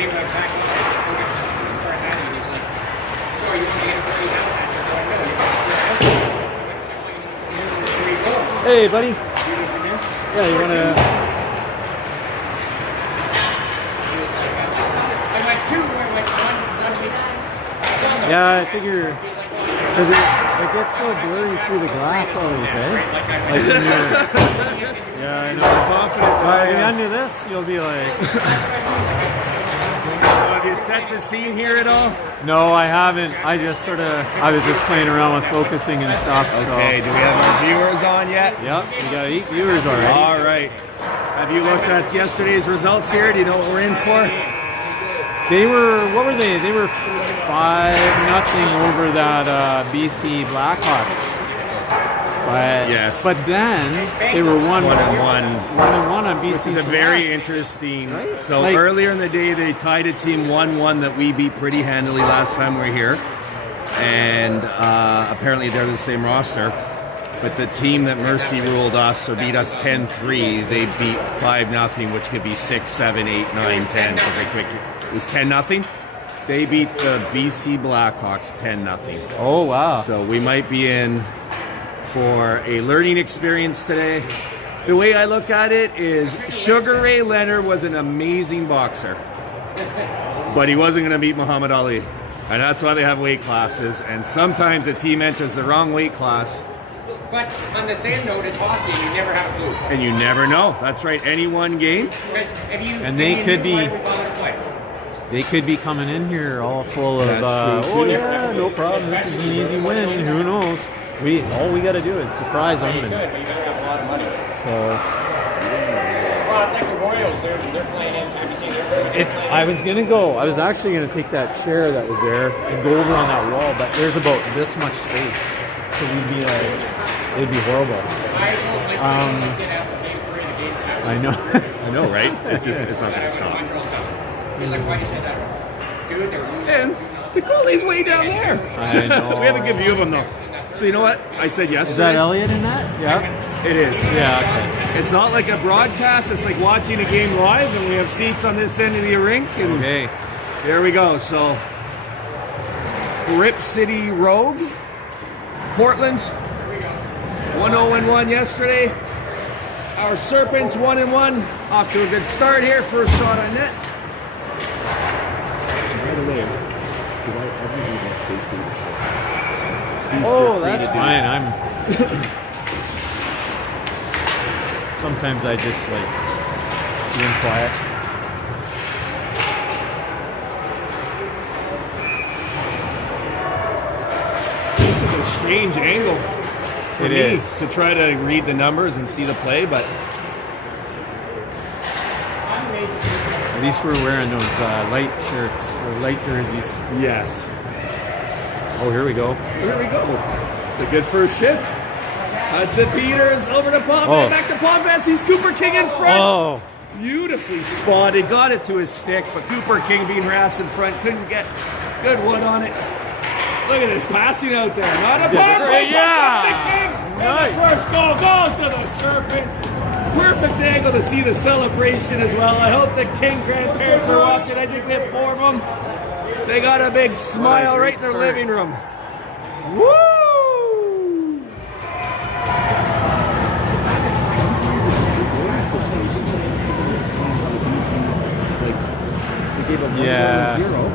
he went back, he said, "Go get start hatting." And he's like, "So are you going to get it where you have that?" I'm going, "No, you're Hey, buddy. you from here?" Yeah, you want to... I went two, I went one week. Yeah, I figure... Because it gets so blurry through the glass always, eh? Like when you're... Yeah, I know. Confident. By the end of this, you'll be like... So have you set the scene here at all? No, I haven't. I just sort of... I was just playing around with focusing and stuff, Okay, do we have our viewers on yet? Yep, we got 8 viewers already. All right. Have you looked at yesterday's results here? Do you know what we're in for? They were... What were they? They were 5-0 over that BC Blackhawks. But, Yes. But then they were 1-1 on BC. This is a very interesting. Right? So Like- earlier in the day, they tied a team 1-1 that we beat pretty handily last time we were here, and apparently they're the same roster. But the team that Mercy ruled us or beat us 10-3, they beat 5-0, which could be 6, 7, 8, 9, 10. Because it was 10-0. They beat the BC Blackhawks 10-0. Oh, wow. So we might be in for a learning experience today. The way I look at it is Sugar Ray Leonard was an amazing boxer, but he wasn't going to beat Muhammad Ali. And that's why they have weight classes. And sometimes a team enters the wrong weight class. But on the same note, it's hockey, and you never have a clue. And you never know. That's right. Any one game. Because if you, And they if you could knew, be- why would you bother to play? They could be coming in here all full of, That's true, oh too. yeah, no problem, this is an easy win, who knows. All we got to do is surprise them. You And could, but you better have a lot of money. so Well, it's like the Royals. They're playing in. Have you seen their I was actually going to take that chair that was there and go over on that wall, but there's about this much space. So it'd be horrible. I know. I know, right? It's not going to stop. He's like, why do you say that? Dude, they're losing. And the goalie's way down there. I know. We have a good view of him, though. So you know what? I said yesterday. Is that Elliot in that? Yeah. It is. Yeah, It's not like a broadcast. It's like watching a game live, and we have seats on this end of the rink. And okay. There we go. So, Rip City Rogue, Portland, 1-0-1 yesterday. Our Serpents 1-1, off to a good start here. First shot on net. By the way, did I ever do that space for you to show? Please Oh, feel free that's to do fine. it. Sometimes I just being quiet. This is a strange angle for It me is. to try to read the numbers and see the play, but At least we're wearing those light shirts or light jerseys. yes. Oh, here we go. Here we go. It's a good first shift. Hudson Peters over to Pomfret, back to Pomfret. He's Cooper King in front. Oh, Beautifully spotted, got it to his stick, but Cooper King being harassed in front, couldn't get good one on it. Look at this passing out there. Not a Pomfret. Yeah. Nice. The first goal goes to the Serpents. Perfect angle to see the celebration as well. I hope the King grandparents are watching. I think we have 4 of them. They got a big smile right in their living room. Woo! Yeah. 0.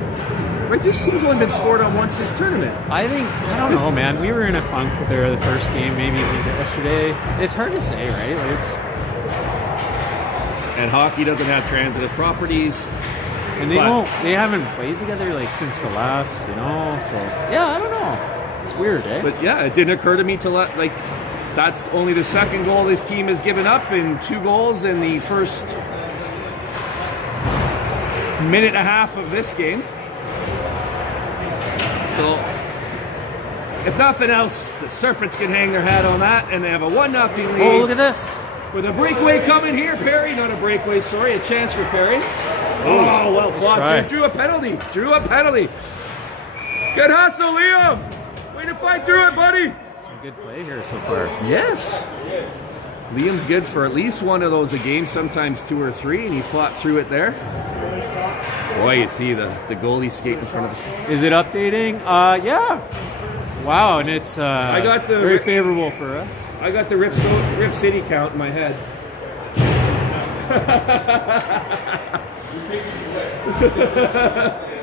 Right, this team's only been scored on once this tournament. I don't know, man. We were in a funk there the first game, maybe yesterday. It's hard to say, right? And hockey doesn't have transitive properties. And they haven't played together since the last, so yeah, I don't know. It's weird, eh? But yeah, it didn't occur to me to that's only the second goal this team has given up, and 2 goals in the first minute and a half of this game. So, if nothing else, the Serpents can hang their hat on that, and they have a 1-0 lead. Oh, look at this. With a breakaway coming here, Perry. Not a breakaway, sorry, a chance for Perry. Oh, well fought. Drew a penalty. Good hustle, Liam. Way to fight through it, buddy. Some good play here so far. Yes. Liam's good for at least one of those a game, sometimes 2 or 3, and he fought through it there. Boy, you see the goalie skate in front of us. Is it updating? Yeah. Wow, and it's I got the very favorable for us. I got the Rip City count in my head.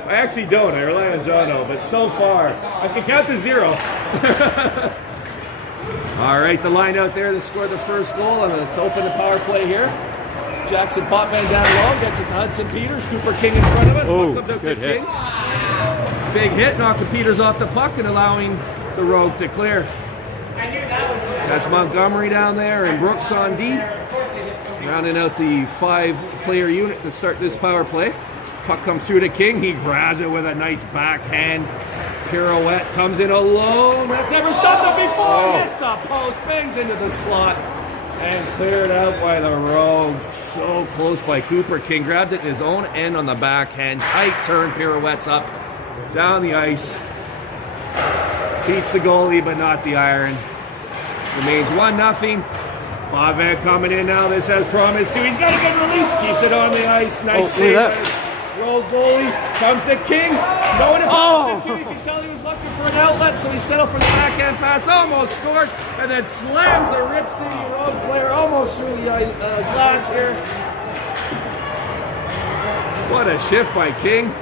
I actually don't. I rely on Jono, but so far I can count to 0. All right, the line out there that scored the first goal, and let's open the power play here. Jackson Potman down low, gets it to Hudson Peters. Cooper King in front of us. Oh, Puck comes out good to hit. King. Big hit, knocking Peters off the puck and allowing the Rogue to clear. That's Montgomery down there and Brooks on D. Rounding out the 5-player unit to start this power play. Puck comes through to King. He grabs it with a nice backhand pirouette. Comes in alone. That's never stopped it before. Hit the post. Bangs into the slot. And cleared out by the Rogues. So close by Cooper King. Grabbed it in his own end on the backhand. Tight turn. Pirouettes up. Down the ice. Beats the goalie, but not the iron. Remains 1-0. Pavan coming in now. This has promise too. He's got a good release. Keeps it on the ice. Nice save. Rogue goalie comes to King. No one to pass it to. You can tell he was looking for an outlet, so he settled for the backhand pass. Almost scored, and then slams the Rip City Rogue player almost through the glass here. What a shift by King.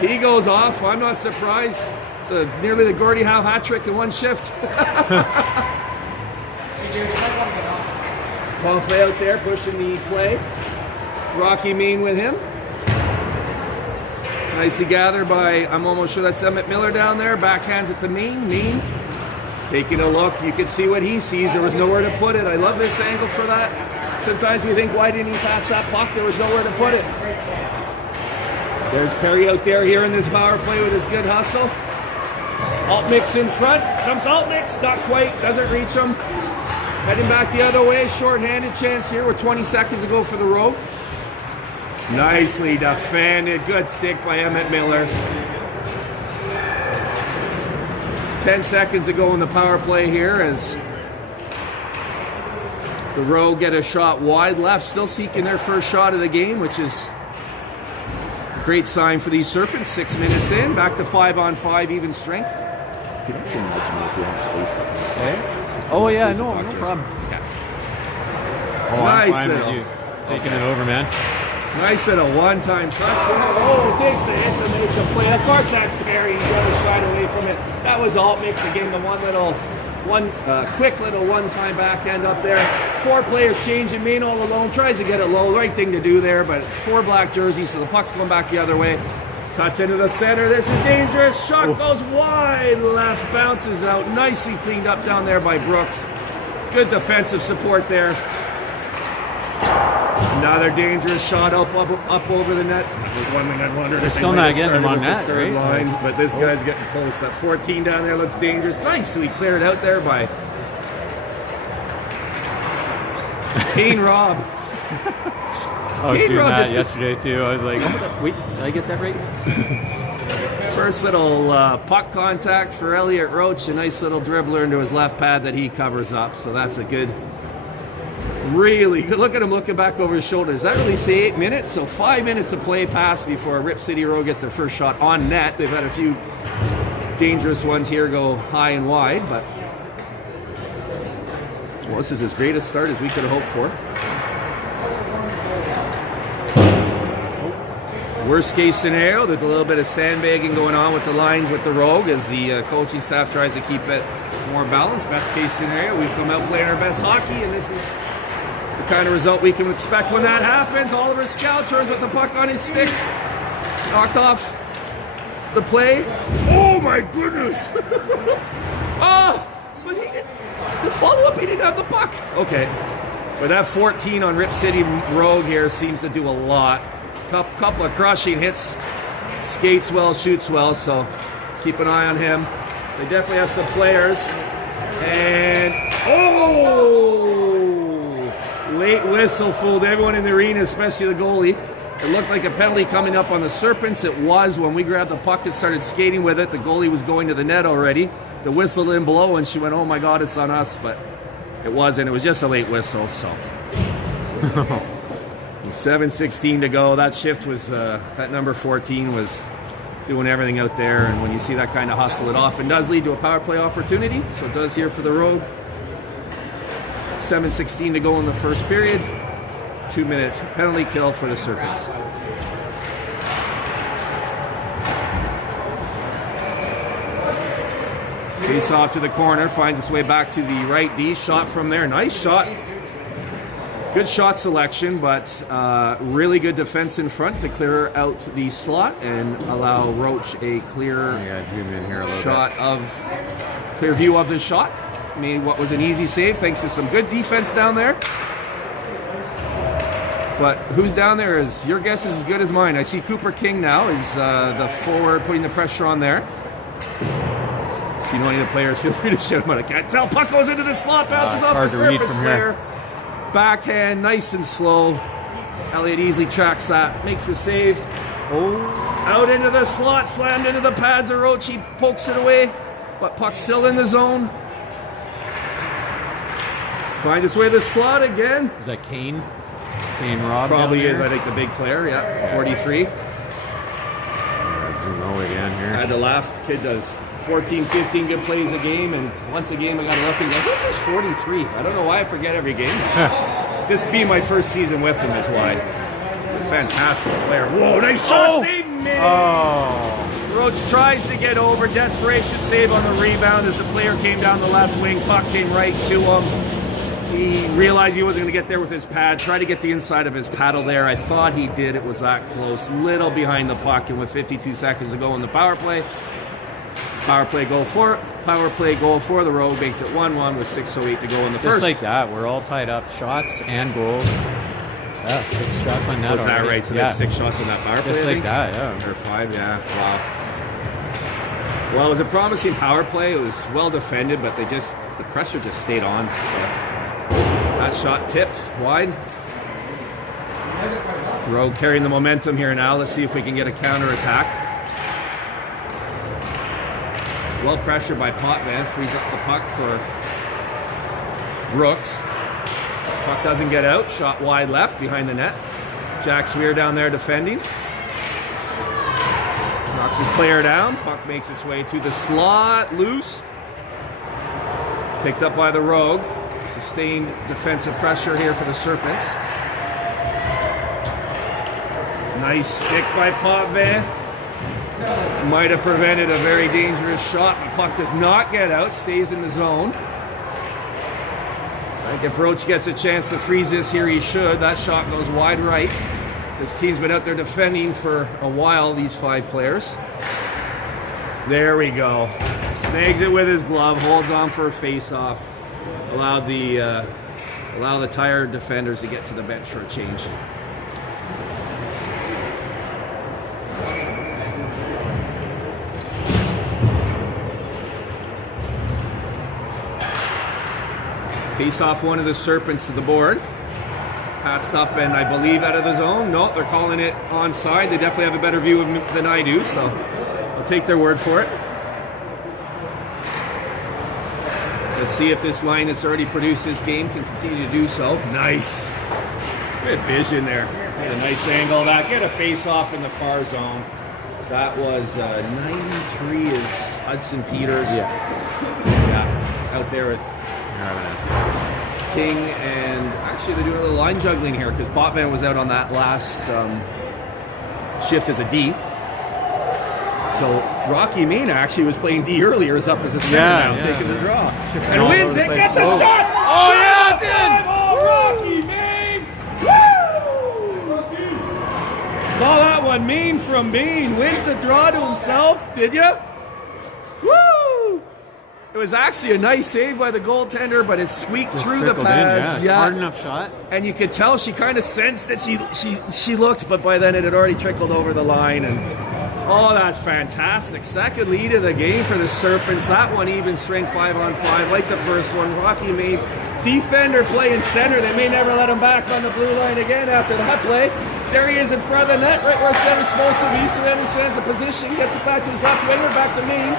He goes off. I'm not surprised. It's nearly the Gordie Howe hat trick in one shift. Pumphrey out there pushing the play. Rocky Mean with him. Nicely gathered by, I'm almost sure that's Emmett Miller down there. Backhands it to Mean. Mean taking a look. You can see what he sees. There was nowhere to put it. I love this angle for that. Sometimes we think, why didn't he pass that puck? There was nowhere to put it. There's Perry out there here in this power play with his good hustle. Altmix in front. Comes Altmix. Not quite. Doesn't reach him. Heading back the other way. Short-handed chance here with 20 seconds to go for the Rogue. Nicely defended. Good stick by Emmett Miller. 10 seconds to go in the power play here as the Rogue get a shot wide left. Still seeking their first shot of the game, which is a great sign for these Serpents. 6 minutes in. Back to 5-on-5 even strength. You can actually imagine if we had space to play. Okay. Oh yeah, no problem. Okay. Oh, Nice I'm fine with little- you taking it over, man. Nice at a one-time touch. Oh, takes a hit to make the play. Of course, that's Perry. He's got to shine away from it. That was Altmix again. The quick little one-time backhand up there. 4 players changing. Main all alone. Tries to get it low. Right thing to do there, but 4 black jerseys, so the puck's going back the other way. Cuts into the center. This is dangerous. Shot goes wide left. Bounces out. Nicely cleaned up down there by Brooks. Good defensive support there. Another dangerous shot up over the net. There's one thing I wondered if still they not might have getting them started on with the net, third right? line, but this guy's getting close. That 14 down there looks dangerous. Nicely cleared out there by Kane Robb. I was Kane doing Robb that just- yesterday too. I was like, wait, did I get that right? First little puck contact for Elliot Roach. A nice little dribbler into his left pad that he covers up. So that's a good, really good. Look at him looking back over his shoulder. Does that really say 8 minutes? So 5 minutes of play pass before Rip City Rogue gets their first shot on net. They've had a few dangerous ones here go high and wide, but well, this is as great a start as we could have hoped for. Worst case scenario, there's a little bit of sandbagging going on with the lines with the Rogue as the coaching staff tries to keep it more balanced. Best case scenario, we've come out playing our best hockey, and this is the kind of result we can expect when that happens. Oliver Scout turns with the puck on his stick. Knocked off the play. Oh my goodness! But he didn't. The follow-up, he didn't have the puck. Okay. But that 14 on Rip City Rogue here seems to do a lot. Top couple of crushing hits. Skates well, shoots well, so keep an eye on him. They definitely have some players. And, late whistle fooled everyone in the arena, especially the goalie. It looked like a penalty coming up on the Serpents. It was when we grabbed the puck and started skating with it. The goalie was going to the net already. The whistle didn't blow, and she went, oh my God, it's on us. But it wasn't. It was just a late whistle, so. We'll 7:16 to go. That shift was, that number 14 was doing everything out there. And when you see that kind of hustle, it often does lead to a power play opportunity. So it does here for the Rogue. 7:16 to go in the first period. 2-minute penalty kill for the Serpents. Face off to the corner, finds its way back to the right D. Shot from there. Nice shot. Good shot selection, but really good defense in front to clear out the slot and allow Roach a clear Zoom in here a little shot clear view of the shot. Made what was an easy save thanks to some good defense down there. But who's down there is your guess is as good as mine. I see Cooper King now is the forward putting the pressure on there. If you know any of the players, feel free to shout them out. I can't tell. Puck goes into the slot, bounces off the Serpents player. Backhand, nice and slow. Elliott easily tracks that, makes the save. Out into the slot, slammed into the pads of Roach. He pokes it away, but puck's still in the zone. Finds its way to the slot again. Is that Kane? Kane Rob? Probably is, I think, the big player, yeah. 43. Zoom out again here. I had to laugh. The kid does 14, 15 good plays a game, and once a game I got to look and go, who's this 43? I don't know why I forget every game. This being my first season with him is why. He's a fantastic player. Whoa, nice shot save, man! Roach tries to get over. Desperation save on the rebound as the player came down the left wing. Puck came right to him. He realized he wasn't going to get there with his pad. Tried to get the inside of his paddle there. I thought he did. It was that close. Little behind the puck, and with 52 seconds to go in the power play. Power play goal for the Rogue makes it 1-1 with 6:08 to go in the first. Just like that, we're all tied up. Shots and goals. Yeah, 6 shots on net. Was that right? So there's 6 shots on that power play. Just like that, yeah. Or 5, yeah. Wow. Well, it was a promising power play. It was well defended, but the pressure just stayed on. So that shot tipped wide. Rogue carrying the momentum here now. Let's see if we can get a counter attack. Well pressured by Potvin, frees up the puck for Brooks. Puck doesn't get out, shot wide left behind the net. Jack Swear down there defending. Knocks his player down, puck makes its way to the slot, loose. Picked up by the Rogue. Sustained defensive pressure here for the Serpents. Nice stick by Potvin. Might have prevented a very dangerous shot. The puck does not get out, stays in the zone. I think if Roach gets a chance to freeze this here, he should. That shot goes wide right. This team's been out there defending for a while, these 5 players. There we go. Snags it with his glove, holds on for a face-off. Allow the tired defenders to get to the bench for a change. Face off one of the Serpents to the board. Passed up and I believe out of the zone. No, they're calling it onside. They definitely have a better view than I do, so I'll take their word for it. Let's see if this line that's already produced this game can continue to do so. Nice. Good vision there. Made a nice angle of that. Get a face off in the far zone. That was 93 is Hudson Peters. Yeah, out there with King, and actually they're doing a little line juggling here because Potvin was out on that last shift as a D. So Rocky Main actually was playing D earlier, is up as a center now, taking the draw. And wins it, gets a shot! Oh yeah, it did! Oh, Rocky Main! Woo! Call that one Main from Main. Wins the draw to himself, did ya? Woo! It was actually a nice save by the goaltender, but it squeaked through the pads. Hard enough shot. And you could tell she kind of sensed that she looked, but by then it had already trickled over the line. And oh, that's fantastic. Second lead of the game for the Serpents. That one even strength 5-on-5, like the first one. Rocky made defender playing center. They may never let him back on the blue line again after that play. There he is in front of the net, right where center's supposed to be. Surrender sends a position, gets it back to his left winger, back to Main.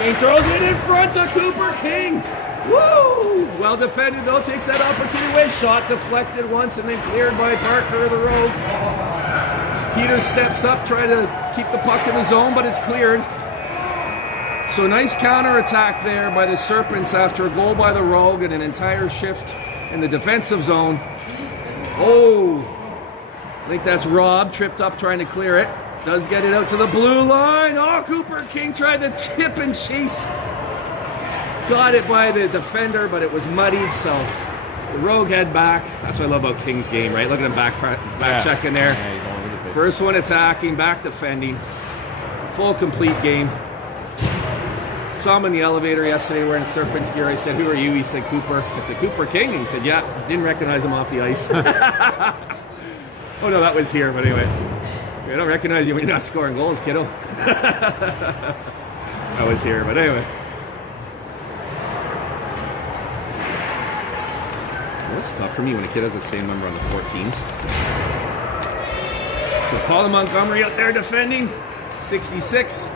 Main throws it in front of Cooper King. Woo! Well defended though, takes that opportunity away. Shot deflected once and then cleared by Parker of the Rogue. Peter steps up, trying to keep the puck in the zone, but it's cleared. So nice counter-attack there by the Serpents after a goal by the Rogue and an entire shift in the defensive zone. Oh! I think that's Rob, tripped up trying to clear it. Does get it out to the blue line. Oh, Cooper King tried to chip and chase. Got it by the defender, but it was muddied, so the Rogue head back. That's what I love about King's game, right? Look at him back checking there. Yeah, he's all over the place. First one attacking, back defending. Full complete game. Saw him in the elevator yesterday wearing Serpents gear. I said, "Who are you?" He said, "Cooper." I said, "Cooper King?" And he said, "Yeah." Didn't recognize him off the ice. Oh no, that was here, but anyway. I don't recognize you when you're not scoring goals, kiddo. That was here, but anyway. It's tough for me when a kid has the same number on the 14s. So Colin Montgomery out there defending. 66.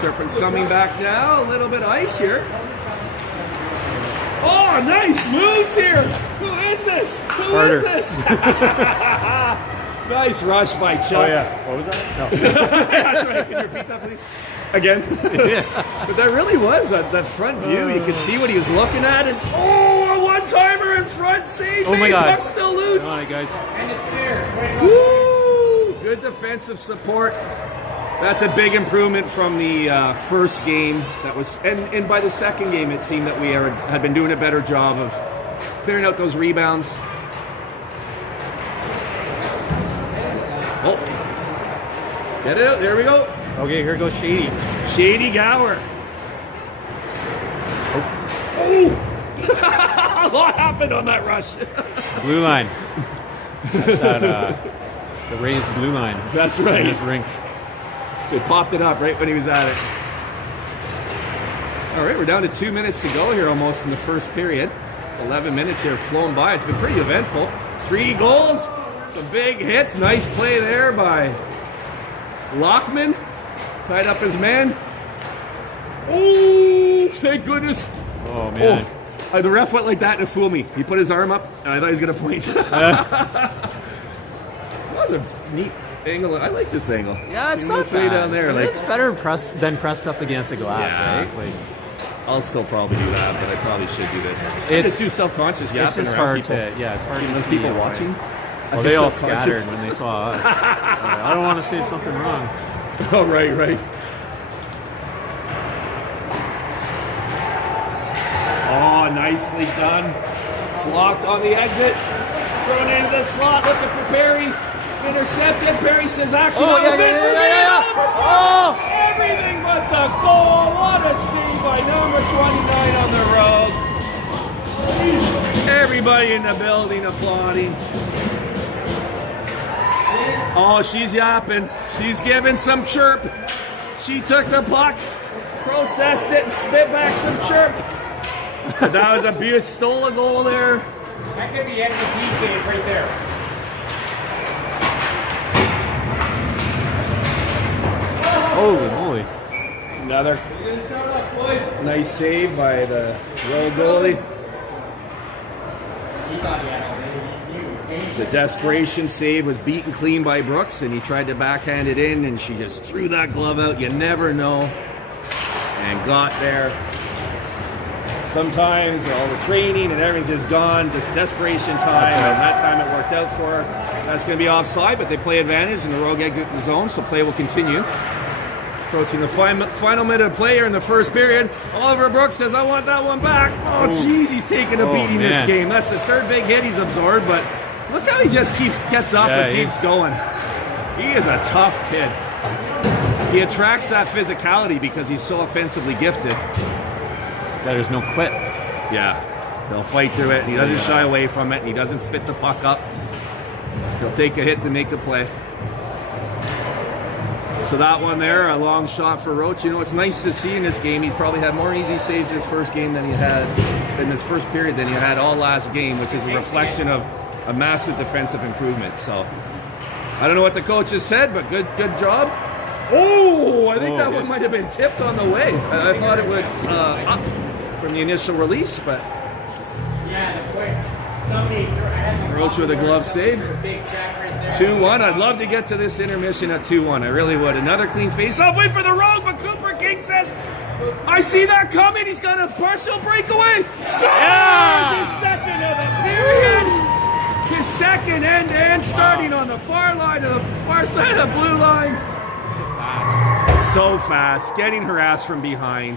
Serpents coming back now. A little bit of ice here. Oh, nice moves here. Who is this? Who is this? Nice rush by Chuck. Oh yeah. What was that? No. That's right. Can you repeat that, please? Again? Yeah. But that really was that front view. You could see what he was looking at, and a one-timer in front. Save. Oh my God. Puck's still loose. Come on, guys. And it's fair. Woo! Good defensive support. That's a big improvement from the first game. That was, and by the second game, it seemed that we had been doing a better job of clearing out those rebounds. Oh, get it out. There we go. Okay, here goes Shady. Shady Gower. Oh! A lot happened on that rush. Blue line. That's that, the raised blue line. That's In right. this rink. They popped it up right when he was at it. All right, we're down to 2 minutes to go here almost in the first period. 11 minutes here flown by. It's been pretty eventful. 3 goals, some big hits. Nice play there by Lockman. Tied up his man. Oh, thank goodness. Oh man. The ref went like that to fool me. He put his arm up, and I thought he was going to point. That was a neat angle. I like this angle. Yeah, it's Even though not it's way bad. down there. I mean, Like, it's better than pressed up against the glass, Yeah. right? Like, I'll still probably do that, but I probably should do this. It's- It's too self-conscious. it's Yapping just around hard people. to, yeah, it's hard to Those see people it, right? watching. Well, they all Self-conscious. scattered when they saw us. I don't want to say something wrong. Oh, right. Oh, nicely done. Blocked on the exit. Thrown into the slot, looking for Perry. Intercepted. Perry says, "Actually, Oh, that was yeah, meant yeah, for yeah, me." yeah, yeah. Overboard. Oh! Everything but the goal. What a save by number 29 on the road. Everybody in the building applauding. Oh, she's yapping. She's giving some chirp. She took the puck, processed it, and spit back some chirp. But that was a beautiful, stole a goal there. That could be MVP save right there. Holy moly. Another nice save by the road goalie. He thought he had all day. The desperation save was beaten clean by Brooks, and he tried to backhand it in, and she just threw that glove out. You never know. And got there. Sometimes all the training and everything's just gone, just desperation time, and that time it worked out for her. That's going to be offside, but they play advantage, and the Rogue exit the zone, so play will continue. Approaching the final minute of play here in the first period. Oliver Brooks says, "I want that one back." Oh, jeez, he's taking a beating this man. game. That's the third big hit he's absorbed, but look how he just gets up Yeah, and keeps he's- going. He is a tough kid. He attracts that physicality because he's so offensively gifted. There's no quit. Yeah, he'll fight through it, and he doesn't shy away from it, and he doesn't spit the puck up. He'll take a hit to make a play. So that one there, a long shot for Roach. You know, it's nice to see in this game. He's probably had more easy saves this first game than he had in this first period than he had all last game, which is a reflection of a massive defensive improvement. So I don't know what the coaches said, but good job. Oh, I think that one might have been tipped on the way. I thought it would from the initial release, but Yeah, the quick. Somebody, I had Roach with a glove save. big jack right there. 2-1. I'd love to get to this intermission at 2-1. I really would. Another clean face-off. Wait for the rogue, but Cooper King says, I see that coming. He's got a partial breakaway. Scores! Yeah! His second of the period. His second end-to-end starting on the far line of the far side of the blue line. So fast. So fast. Getting harassed from behind.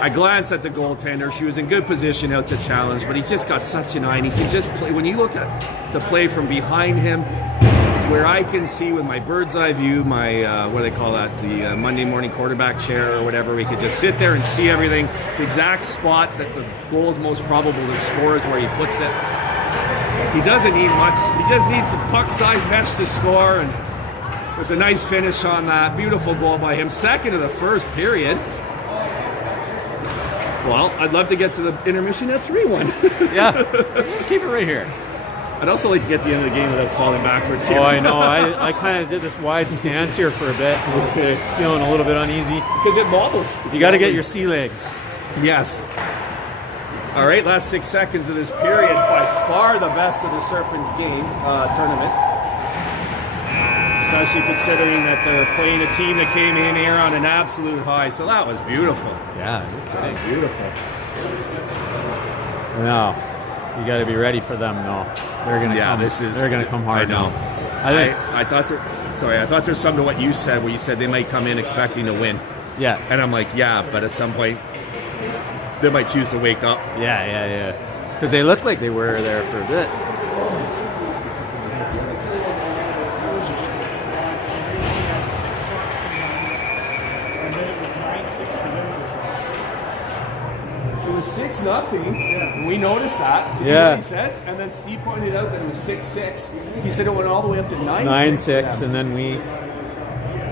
I glanced at the goaltender. She was in good position out to challenge, but he just got such an eye, and he can just play. When you look at the play from behind him, where I can see with my bird's eye view, my, what do they call that, the Monday morning quarterback chair or whatever, we could just sit there and see everything. The exact spot that the goal is most probable to score is where he puts it. He doesn't need much. He just needs a puck-sized mesh to score, and there's a nice finish on that. Beautiful goal by him. Second of the first period. Well, I'd love to get to the intermission at 3-1. Yeah, let's just keep it right here. I'd also like to get to the end of the game without falling backwards here. Oh, I know. I kind of did this wide stance here for a bit. I was feeling a little bit uneasy. Because it wobbles. You got to get your sea legs. Yes. All right, last 6 seconds of this period. By far the best of the Serpents game tournament. Especially considering that they're playing a team that came in here on an absolute high. So that was beautiful. Yeah, no kidding. Beautiful. No, you got to be ready for them, though. They're gonna come. They're gonna come hard. I know. Now. I think. I thought there's something to what you said, where you said they might come in expecting to win. Yeah. And I'm like, yeah, but at some point they might choose to wake up. Yeah. Because they looked like they were there for a bit. It was 6-0. Yeah. We noticed that. Did you hear what he said? And then Steve pointed out that it was 6-6. He said it went all the way up to 9-6. 9-6, and then we.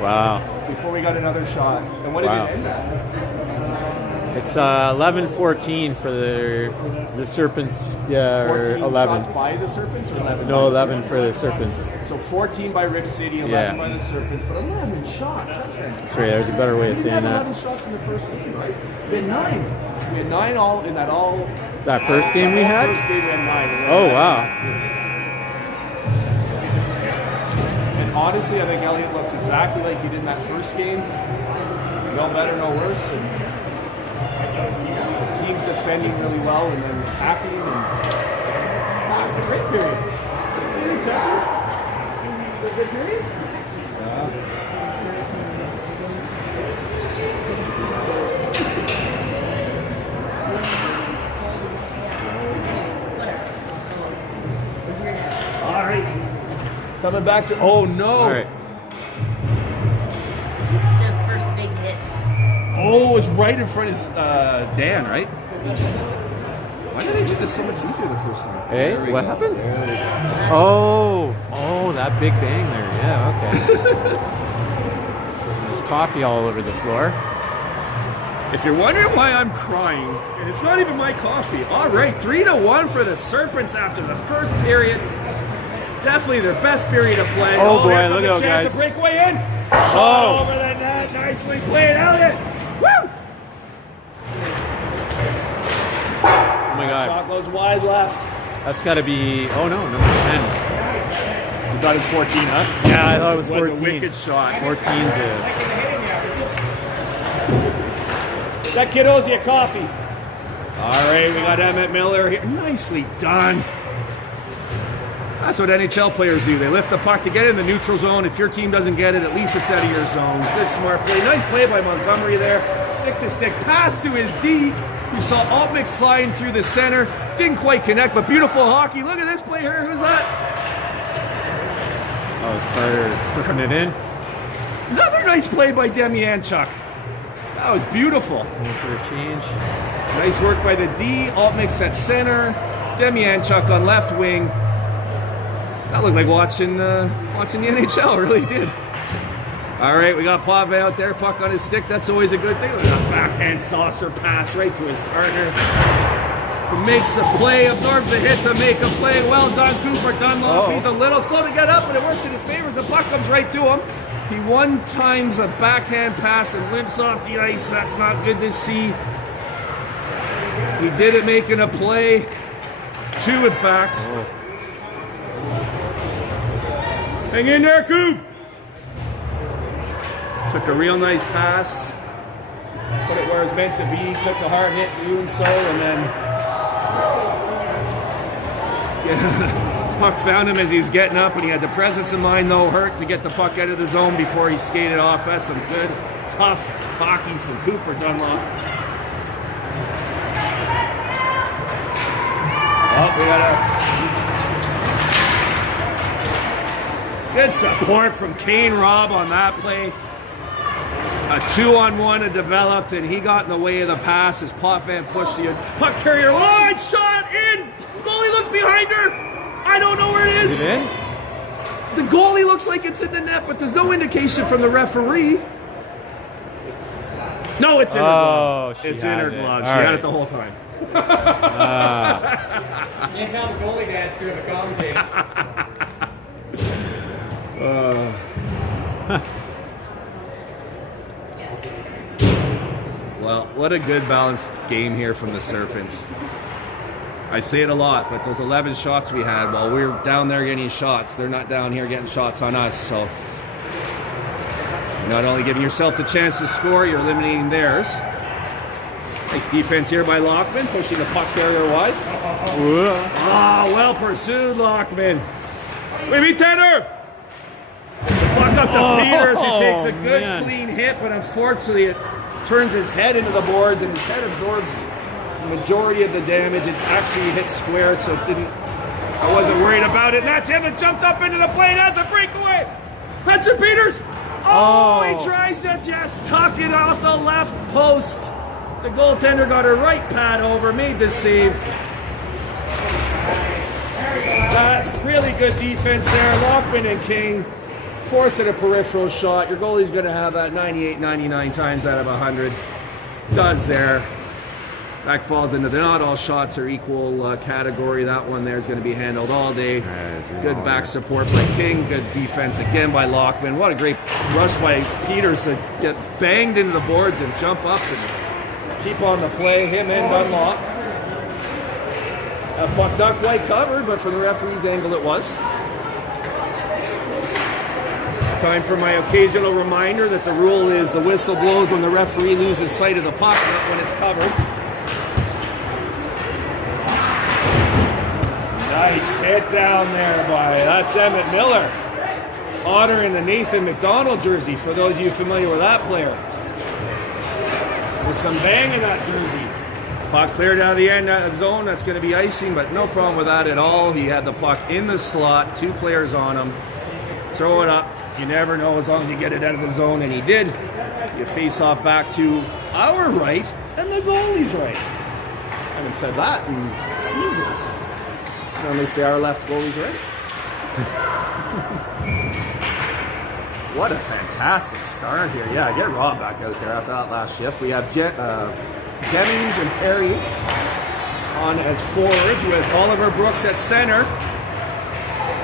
Wow. Before we got another shot. And what did it end at? It's 11-14 for the Serpents. Yeah, or 11. Shots by the Serpents or 11? No, 11 for the Serpents. So 14 by Rip City, 11 by the Serpents, but 11 shots. That's fantastic. Sorry, there's a better way of We saying had that. 11 shots in the first game, right? We had 9. We had 9 all in that all. That first game we had? First game we had 9. Oh, wow. And honestly, I think Elliott looks exactly like he did in that first game. No better, no worse. And the team's defending really well and then attacking. And it's a great period. Is it a good period? All right. Coming back to. Oh, no. All right. The first big hit. Oh, it's right in front of Dan, right? Why did they do this so much easier the first time? Hey, what happened? Oh, that big bang there. Yeah, okay. There's coffee all over the floor. If you're wondering why I'm crying, and it's not even my coffee. All right, 3-1 for the Serpents after the first period. Definitely their best period of play. Oh, boy, here look comes a out, chance guys. to breakaway in. Shot over the net. Nicely played, Elliott. Woo! Oh my God. Shot goes wide left. That's got to be. Oh no, number 10. You thought it was 14, huh? Yeah, I thought it was It was 14. a wicked shot. 14 to. That kid owes you a coffee. All right, we got Emmett Miller here. Nicely done. That's what NHL players do. They lift the puck to get in the neutral zone. If your team doesn't get it, at least it's out of your zone. Good, smart play. Nice play by Montgomery there. Stick-to-stick pass to his D. You saw Altmix sliding through the center. Didn't quite connect, but beautiful hockey. Look at this play here. Who's that? Oh, it's Carter putting it in. Another nice play by Demyanchuk. That was beautiful. Going for a change. Nice work by the D. Altmix at center. Demyanchuk on left wing. That looked like watching the NHL. It really did. All right, we got Pave out there. Puck on his stick. That's always a good thing. Look at that backhand saucer pass right to his partner. He makes a play, absorbs a hit to make a play. Well done, Cooper Dunlop. He's a little slow to get up, but it works in his favor as the puck comes right to him. He one-times a backhand pass and limps off the ice. That's not good to see. He did it making a play. 2, in fact. Oh. Hang in there, Coop. Took a real nice pass. Put it where it's meant to be. Took a hard hit doing so, and then puck found him as he was getting up, and he had the presence of mind, though, hurt to get the puck out of the zone before he skated off. That's some good, tough hockey from Cooper Dunlop. Oh, we got a good support from Kane Robb on that play. A 2-on-1 had developed, and he got in the way of the pass as Potvin pushed the puck carrier line shot in. Goalie looks behind her. I don't know where it is. Is it in? The goalie looks like it's in the net, but there's no indication from the referee. No, it's in her glove. It's in her glove. She had it the whole time. You can tell the goalie dad's doing the commentating. Well, what a good balanced game here from the Serpents. I say it a lot, but those 11 shots we had, while we're down there getting shots, they're not down here getting shots on us. So you're not only giving yourself the chance to score, you're eliminating theirs. Nice defense here by Lockman, pushing the puck carrier wide. Ah, well pursued, Lockman. Wait, me, Tanner! It's a puck up to Peters. He takes a good, clean hit, but unfortunately it turns his head into the boards, and his head absorbs the majority of the damage. It actually hit square, so it didn't. I wasn't worried about it. And that's him that jumped up into the plane. That's a breakaway. Hudson Peters. Oh, he tries to just tuck it off the left post. The goaltender got her right pad over, made the save. That's really good defense there. Lockman and King forcing a peripheral shot. Your goalie's going to have that 98, 99 times out of 100. Does there. That falls into the not all shots are equal category. That one there is going to be handled all day. Good back support by King. Good defense again by Lockman. What a great rush by Peters to get banged into the boards and jump up and keep on the play. Him and Dunlop. That puck not quite covered, but from the referee's angle it was. Time for my occasional reminder that the rule is the whistle blows when the referee loses sight of the puck, not when it's covered. Nice hit down there by, that's Emmett Miller. Honoring the Nathan McDonald jersey, for those of you familiar with that player. There's some bang in that jersey. Puck cleared out of the end of the zone. That's going to be icing, but no problem with that at all. He had the puck in the slot, 2 players on him. Throw it up. You never know as long as you get it out of the zone, and he did. You face off back to our right and the goalie's right. I haven't said that in seasons. Normally say our left goalie's right. What a fantastic start here. Yeah, get Rob back out there after that last shift. We have Jennings and Perry on as forwards with Oliver Brooks at center.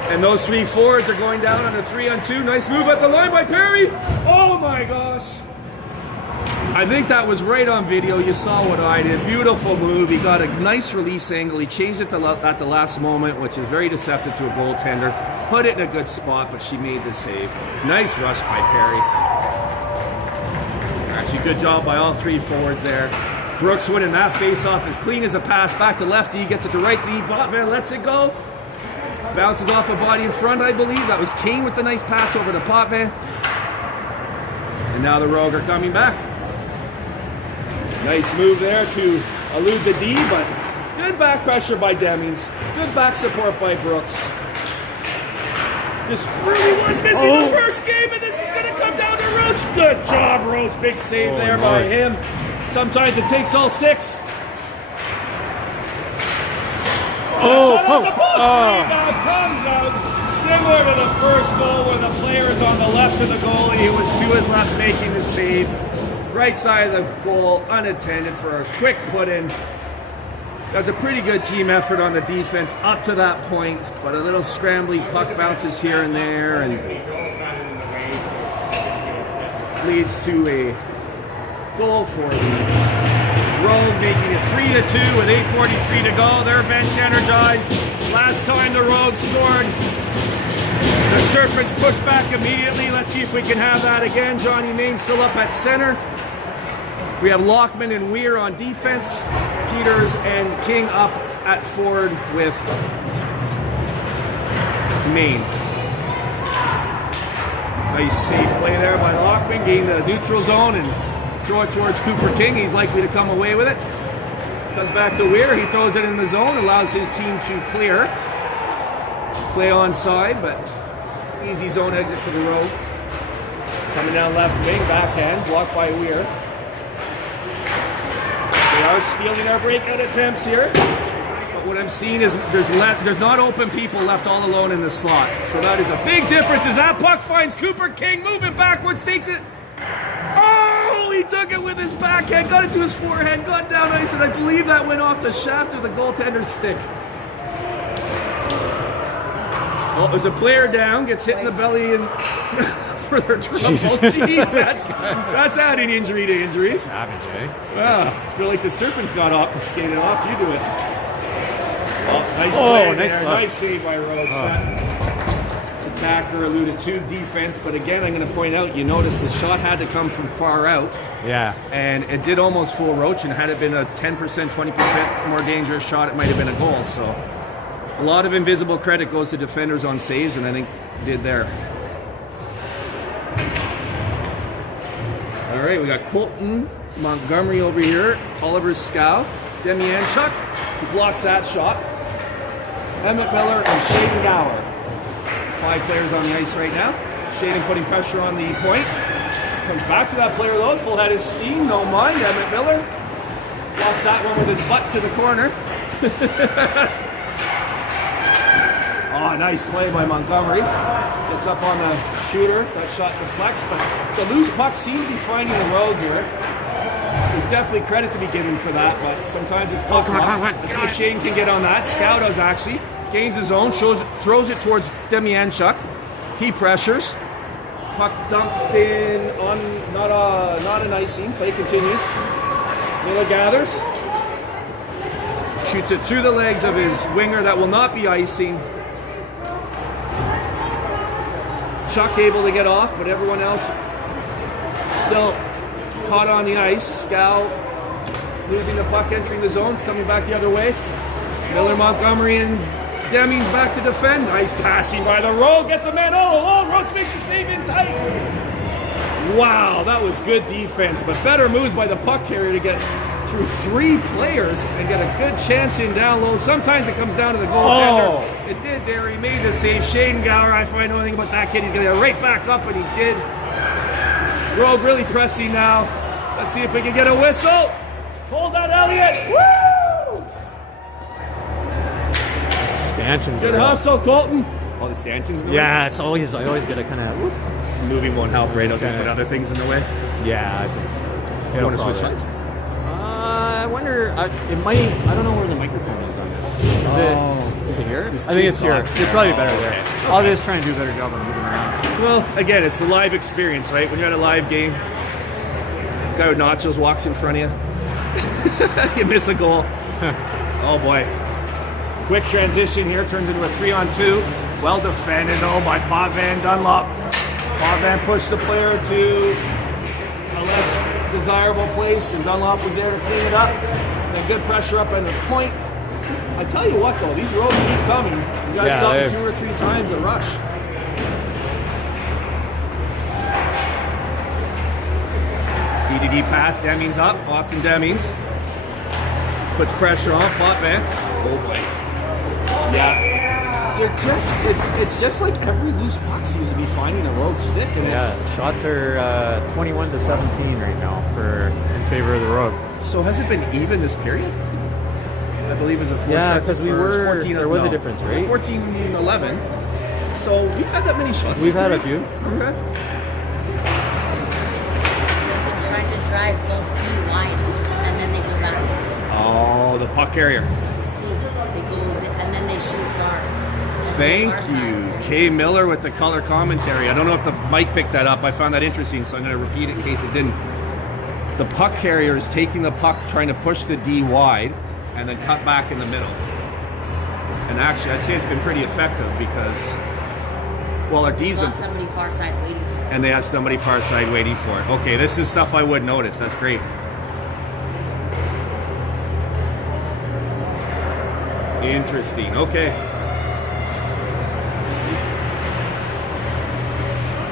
And those 3 forwards are going down on a 3-on-2. Nice move at the line by Perry. Oh my gosh. I think that was right on video. You saw what I did. Beautiful move. He got a nice release angle. He changed it at the last moment, which is very deceptive to a goaltender. Put it in a good spot, but she made the save. Nice rush by Perry. Actually, good job by all 3 forwards there. Brooks winning that face-off as clean as a pass. Back to lefty. Gets it to right D. Potvin lets it go. Bounces off a body in front, I believe. That was Kane with the nice pass over to Potvin. And now the Rogue are coming back. Nice move there to elude the D, but good back pressure by Demings. Good back support by Brooks. Just really was missing the first game, and this is going to come down to Rhodes. Good job, Rhodes. Big save there by him. Sometimes it takes all 6. Rebound comes out, similar to the first goal where the player is on the left of the goalie who was to his left making the save. Right side of the goal, unattended for a quick put-in. That was a pretty good team effort on the defense up to that point, but a little scrambly puck bounces here and there, and leads to a goal for the Rogue making it 3-2 with 8:43 to go. They're bench energized. Last time the Rogue scored, the Serpents pushed back immediately. Let's see if we can have that again. Johnny Main still up at center. We have Lockman and Weir on defense. Peters and King up at forward with Main. Nice safe play there by Lockman, getting the neutral zone and throw it towards Cooper King. He's likely to come away with it. Comes back to Weir. He throws it in the zone, allows his team to clear. Play onside, but easy zone exit for the Rogue. Coming down left wing, backhand, blocked by Weir. They are stealing our breakout attempts here. But what I'm seeing is there's not open people left all alone in the slot. So that is a big difference as that puck finds Cooper King, moving backwards, takes it. Oh, he took it with his backhand, got it to his forehand, got down ice, and I believe that went off the shaft of the goaltender's stick. Well, there's a player down, gets hit in the belly and further trouble. Jeez, that's adding injury to injury. Savage, eh? Well, I feel like the Serpents got off and skated off. You do it. Well, nice play there. Nice save by Rhodes. Attacker alluded to defense, but again, I'm going to point out, you notice the shot had to come from far out. Yeah. And it did almost full roach, and had it been a 10%, 20% more dangerous shot, it might have been a goal. So a lot of invisible credit goes to defenders on saves, and I think did there. All right, we got Colton Montgomery over here, Oliver Scow, Demianchuk, who blocks that shot, Emmett Miller, and Shaden Gower. 5 players on the ice right now. Shaden putting pressure on the point. Comes back to that player though, full head of steam, no mind. Emmett Miller blocks that one with his butt to the corner. Oh, nice play by Montgomery. Gets up on the shooter. That shot deflects, but the loose pucks seem to be finding the road here. There's definitely credit to be given for that, but sometimes it's puck luck. Let's see if Shane can get on that. Scout does actually. Gains his own, throws it towards Demianchuk. He pressures. Puck dumped in on not an icing. Play continues. Miller gathers. Shoots it through the legs of his winger. That will not be icing. Chuck able to get off, but everyone else still caught on the ice. Scow losing the puck, entering the zones, coming back the other way. Miller, Montgomery, and Demings back to defend. Nice passing by the Rogue. Gets a man all alone. Rhodes makes the save in tight. Wow, that was good defense, but better moves by the puck carrier to get through 3 players and get a good chance in down low. Sometimes it comes down to the goaltender. Oh. It did there. He made the save. Shaden Gower, I find anything about that kid. He's going to get right back up, and he did. Rogue really pressing now. Let's see if we can get a whistle. Hold that, Elliott. Woo! Stanchions. Good hustle, Colton. Oh, the stanchions in the way? Yeah, I always get a kind of. Moving won't help, right? I'll just put other things in the way. Yeah, I think. You want to switch sides? I wonder. It might. I don't know where the microphone is on this. Is it here? I think it's here. It's probably better there. Okay. I'll just try and do a better job of moving around. Well, again, it's the live experience, right? When you're at a live game, guy with nachos walks in front of you. You miss a goal. Oh boy. Quick transition here, turns into a 3-on-2. Well defended though by Potvin Dunlop. Potvin pushed the player to a less desirable place, and Dunlop was there to clean it up. And good pressure up at the point. I tell you what though, these roads keep coming. You guys saw them 2 or 3 times a rush. DDD pass, Demings up, Austin Demings. Puts pressure on, Potvin. Oh boy. Yeah. It's just like every loose puck seems to be finding a rogue stick. Yeah, shots are 21-17 right now in favor of the Rogue. So has it been even this period? I believe it was a 4 Yeah, because there was a difference, right? 14-11. So we've had that many shots. We've had a few. Okay. They've been trying to drive both D line, and then they go back. Oh, the puck carrier. See, they go and then they shoot guard. Thank you. Kay Miller with the color commentary. I don't know if the mic picked that up. I found that interesting, so I'm going to repeat it in case it didn't. the puck carrier is taking the puck, trying to push the D wide, and then cut back in the middle. And actually, I'd say it's been pretty effective because, well, our D's been... Got somebody far side waiting for it. And they have somebody far side waiting for it. Okay, this is stuff I would notice. That's great. Interesting. Okay.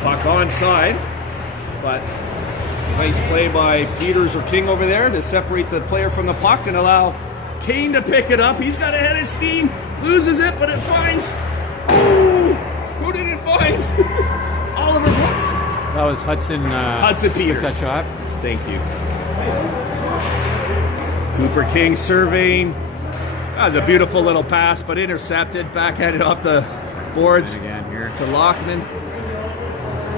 Puck onside, but nice play by Peters or King over there to separate the player from the puck and allow Kane to pick it up. He's got ahead of steam, loses it, but it finds. Ooh, who did it find? Oliver Brooks. That was Hudson. Hudson Peters. Took that shot. Thank you. Cooper King surveying. That was a beautiful little pass, but intercepted. Backhanded off the boards And again here. to Lockman.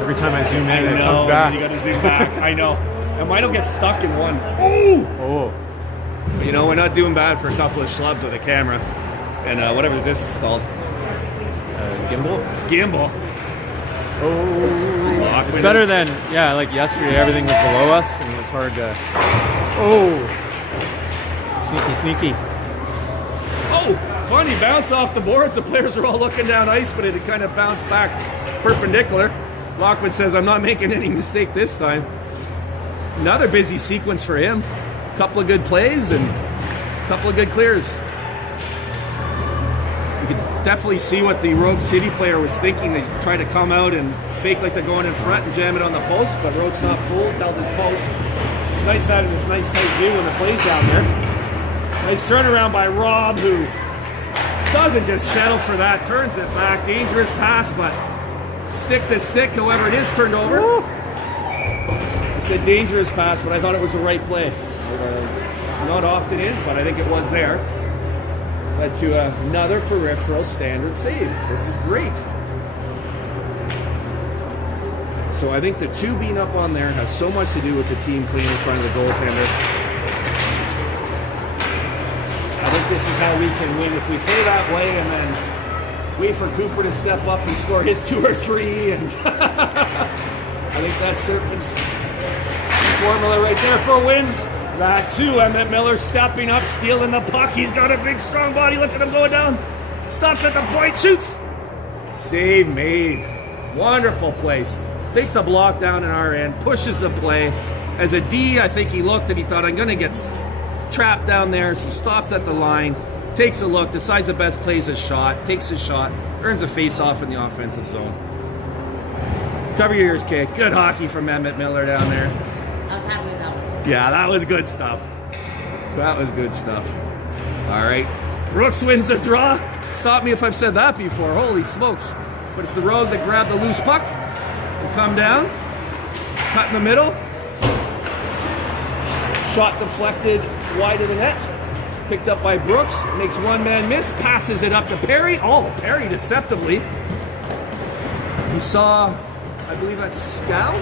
Every time I zoom in, I it know, comes back. you got to zoom back. I know. And mine will get stuck in one. Ooh! Oh, But, you know, we're not doing bad for a couple of schlubs with a camera. And whatever this is called. gimbal. Gimbal. Oh, Lockman. it's better than like yesterday. Everything was below us, and it was hard to. Oh, sneaky. Oh, funny. Bounce off the boards. The players are all looking down ice, but it had kind of bounced back perpendicular. Lockman says, I'm not making any mistake this time. Another busy sequence for him. A couple of good plays and a couple of good clears. You could definitely see what the Rogue City player was thinking. They tried to come out and fake like they're going in front and jam it on the post, but Rogue's not fooled, held his post. It's nice having this nice tight view when the play's down there. Nice turnaround by Rob, who doesn't just settle for that, turns it back. Dangerous pass, but stick to stick, however it is turned over. I said dangerous pass, but I thought it was the right play. Not often is, but I think it was there. Led to another peripheral standard save. This is great. So I think the 2 being up on there has so much to do with the team clean in front of the goaltender. I think this is how we can win. If we play that way and then wait for Cooper to step up and score his 2 or 3, and I think that's Serpents' formula right there for wins. That too, Emmett Miller stepping up, stealing the puck. He's got a big, strong body. Look at him going down. Stops at the point, shoots. Save made. Wonderful place. Takes a block down in our end, pushes the play. As a D, I think he looked and he thought, I'm going to get trapped down there. So stops at the line, takes a look, decides the best play is a shot, takes a shot, earns a face-off in the offensive zone. Cover your ears, Kay. Good hockey from Emmett Miller down there. I was happy with that one. Yeah, that was good stuff. That was good stuff. All right. Brooks wins the draw. Stop me if I've said that before. Holy smokes. But it's the Rogue that grabbed the loose puck and come down. Cut in the middle. Shot deflected wide of the net. Picked up by Brooks. Makes one man miss. Passes it up to Perry. Oh, Perry deceptively. He saw, I believe that's Scow.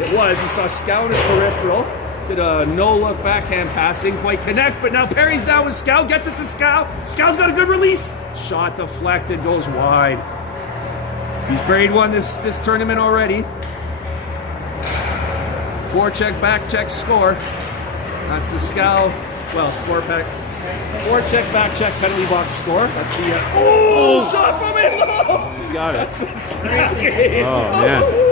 It was. He saw Scow in his peripheral. Did a no-look backhand pass. Didn't quite connect, but now Perry's down with Scow. Gets it to Scow. Scow's got a good release. Shot deflected. Goes wide. He's buried one this tournament already. Forecheck, back check, score. That's the Scow. Well, score back. Forecheck, back check, penalty box score. That's the. Shot from it. He's got it. That's the Scow game. Oh man.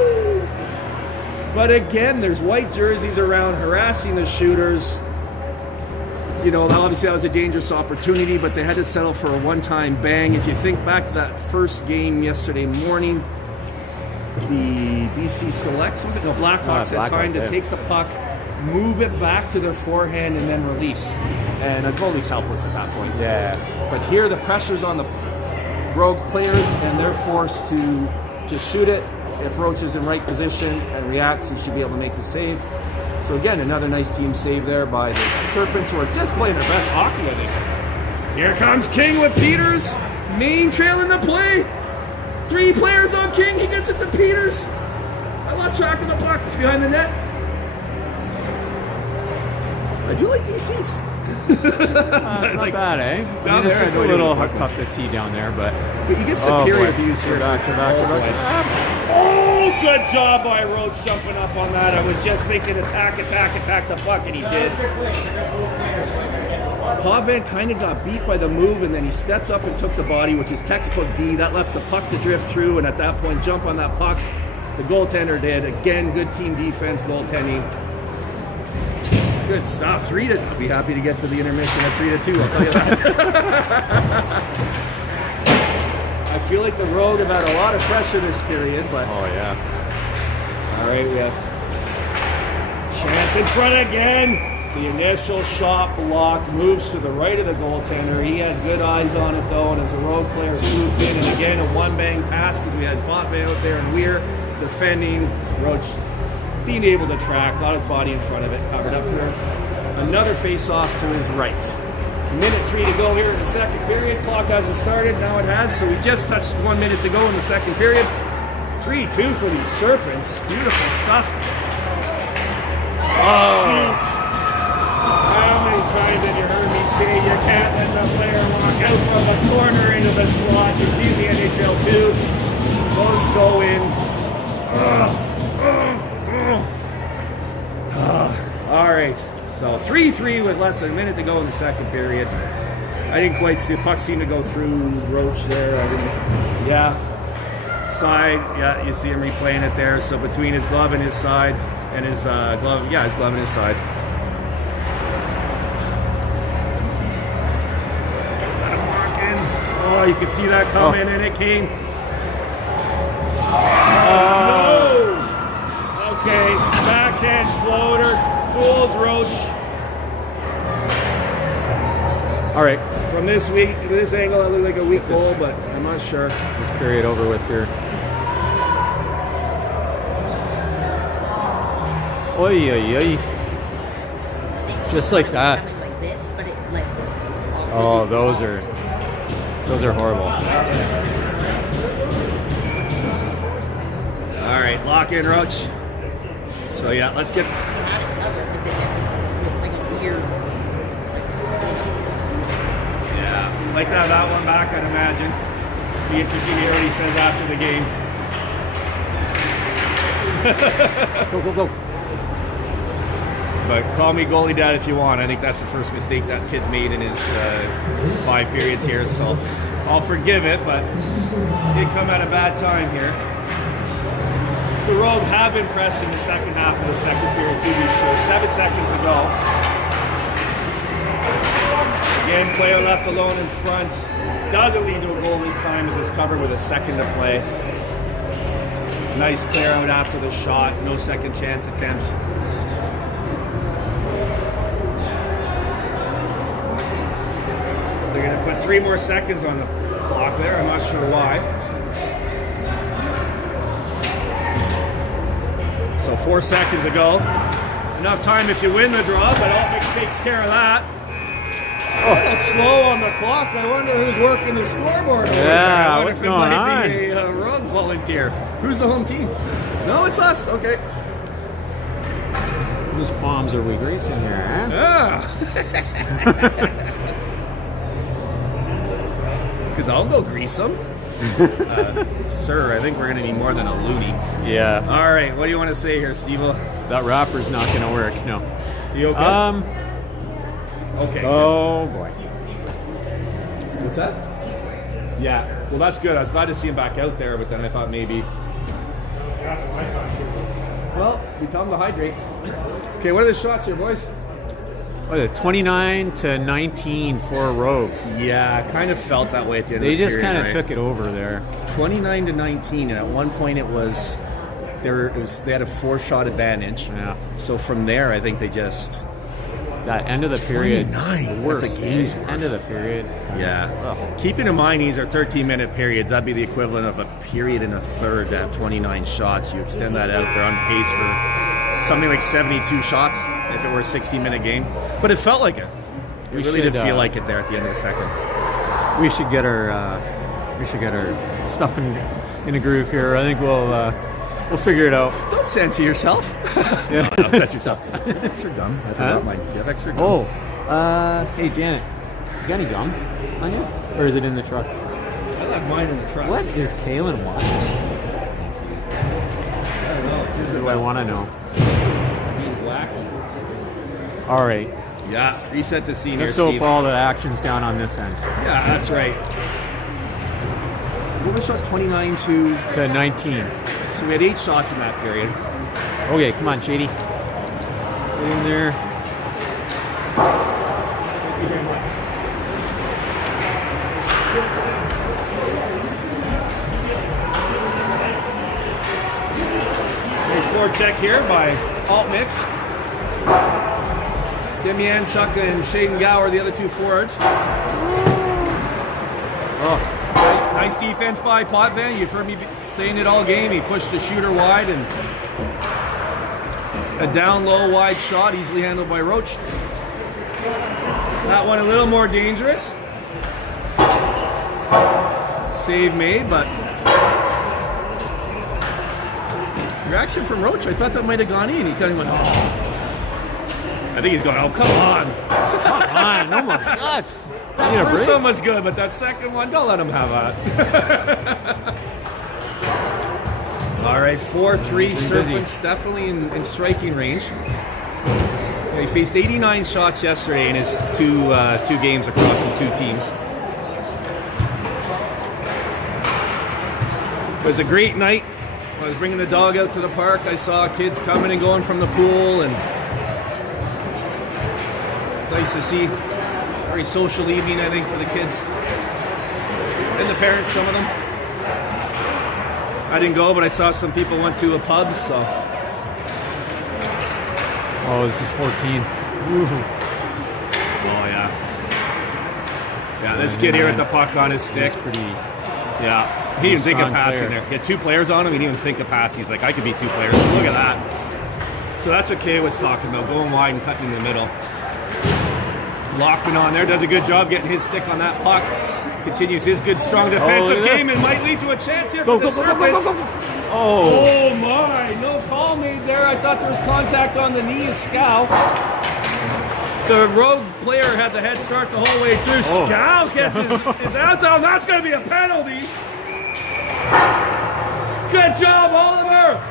But again, there's white jerseys around harassing the shooters. You know, obviously that was a dangerous opportunity, but they had to settle for a one-time bang. If you think back to that first game yesterday morning, the BC Selects, was it? No, Blackhawks had time to take the puck, move it back to their forehand, and then release. And a goalie's helpless at that point. Yeah. But here the pressure's on the Rogue players, and they're forced to just shoot it. If Roach is in right position and reacts, he should be able to make the save. So again, another nice team save there by the Serpents, who are just playing their best hockey, I think. Here comes King with Peters. Main trailing the play. 3 players on King. He gets it to Peters. I lost track of the puck. It's behind the net. I do like these seats. It's not bad, eh? Down there, it's just I a know little you tough to see down there, but you get superior views here. Back. Oh, Good job by Roach jumping up on that. I was just thinking attack the puck, and he did. Pavan kind of got beat by the move, and then he stepped up and took the body, which is textbook D. That left the puck to drift through, and at that point, jump on that puck. The goaltender did. Again, good team defense, goaltending. Good stuff. 3-2. I'll be happy to get to the intermission at 3-2. I'll tell you that. I feel like the Rogue have had a lot of pressure this period, but Oh yeah. all right, we have chance in front again. The initial shot blocked, moves to the right of the goaltender. He had good eyes on it though, and as the Rogue player swooped in, and again a one-bang pass because we had Potvin out there and Weir defending. Roach being able to track, got his body in front of it, covered up here. Another face-off to his right. Minute 3 to go here in the second period. Clock hasn't started, now it has, so we just touched 1 minute to go in the second period. 3-2 for these Serpents. Beautiful stuff. Oh! Shoot. How many times have you heard me say you can't let the player walk out from the corner into the slot? You see the NHL too. Those go in. All right, so 3-3 with less than a minute to go in the second period. I didn't quite see the puck seem to go through Roach there. I didn't. Yeah, side. Yeah, you see him replaying it there. So between his glove and his side, and his glove. Yeah, his glove and his side. Let him walk in. Oh, you could see that coming, and it came. No. Okay, backhand floater. Fools Roach. All right. From this angle, it looked like a weak goal, but I'm not sure. This period over with here. Oy, oy, oy. Just like that. Like this, but it like. Oh, those are horrible. All right, lock in, Roach. So yeah, let's get. He had it covered, but then it looks like a weird. Yeah, like to have that one back, I'd imagine. Be interesting to hear what he says after the game. Go, go, go. But call me goalie dad if you want. I think that's the first mistake that kid's made in his 5 periods here, so I'll forgive it, but it did come at a bad time here. The Rogue have been pressed in the second half of the second period, to be sure. 7 seconds to go. Again, player left alone in front. Doesn't lead to a goal this time as it's covered with a second to play. Nice clear out after the shot. No second chance attempts. They're going to put 3 more seconds on the clock there. I'm not sure why. So 4 seconds ago. Enough time if you win the draw, but Altmix takes care of that. Oh, slow on the clock. I wonder who's working the scoreboard over there. Yeah, I wonder what's if it going might on? be a Rogue volunteer. Who's the home team? No, it's us. Okay. Whose palms are we greasing here, huh? Yeah. Because I'll go grease them. Sir, I think we're going to need more than a loony. Yeah. All right, what do you want to say here, Steve-O? That wrapper's not going to work. No. You okay? Okay. Oh boy. What's that? Yeah. Well, that's good. I was glad to see him back out there, but then I thought maybe. Well, we tell him to hydrate. Okay, what are the shots here, boys? What is it, 29-19 for Rogue. Yeah, kind of felt that way at the end They of the just period. kind of took it over there. 29-19, and at one point it was they had a 4-shot advantage. Yeah. So from there, I think they just. That end of the period. 29. Worst. That's a game's worth. End of the period. Yeah. Oh. Keeping in mind these are 13-minute periods, that'd be the equivalent of a period and a third to have 29 shots. You extend that out, they're on pace for something like 72 shots if it were a 60-minute game. But it felt like it. It really did feel like it there at the end of the second. We should get our stuff in a groove here. I think we'll figure it out. Don't censor yourself. Yeah. Don't censor yourself. Extra gum. I forgot mine. You have extra gum? Oh, hey Janet, you got any gum on you? Or is it in the truck? I left mine in the truck. What is Kaylin watching? is Do I want to know? He's black. All right. Yeah, reset to senior. Let's hope Steve. all the action's down on this end. Yeah, that's right. What was shot 29 to? To 19. So we had 8 shots in that period. Okay, come on, Shady. Get in there. Nice forward check here by Alt Mix. Demian, Chuck, and Shaden Gower, the other 2 forwards. Oh, Nice defense by Potvin. You've heard me saying it all game. He pushed the shooter wide and a down low wide shot easily handled by Roach. That one a little more dangerous. Save made, but reaction from Roach. I thought that might have gone in. He kind of went, oh. I think he's going, oh, come on. come on. No more shots. Need a First break. one was good, but that second one, don't let him have that. All right, 4-3 Serpents, definitely in striking range. Yeah, he faced 89 shots yesterday in his two games across his 2 teams. It was a great night. I was bringing the dog out to the park. I saw kids coming and going from the pool, and nice to see. Very social evening, I think, for the kids and the parents, some of them. I didn't go, but I saw some people went to a pub, so. Oh, this is 14. Ooh. Oh, yeah. Yeah, this kid here with the puck on his stick. He's pretty. Yeah. He didn't think of strong passing player. there. He had 2 players on him. He didn't even think of passing. He's like, I could be 2 players. Look at that. So that's what Kay was talking about, going wide and cutting in the middle. Locked it on there. Does a good job getting his stick on that puck. Continues his good, strong defensive look at game this. and might lead to a chance here Go, for the go, go, go, go, Serpents. go, go. Oh. Oh my, no call made there. I thought there was contact on the knee of Scow. The rogue player had the head start the whole way through. Oh. Scow gets his outs out. That's going to be a penalty. Good job, Oliver.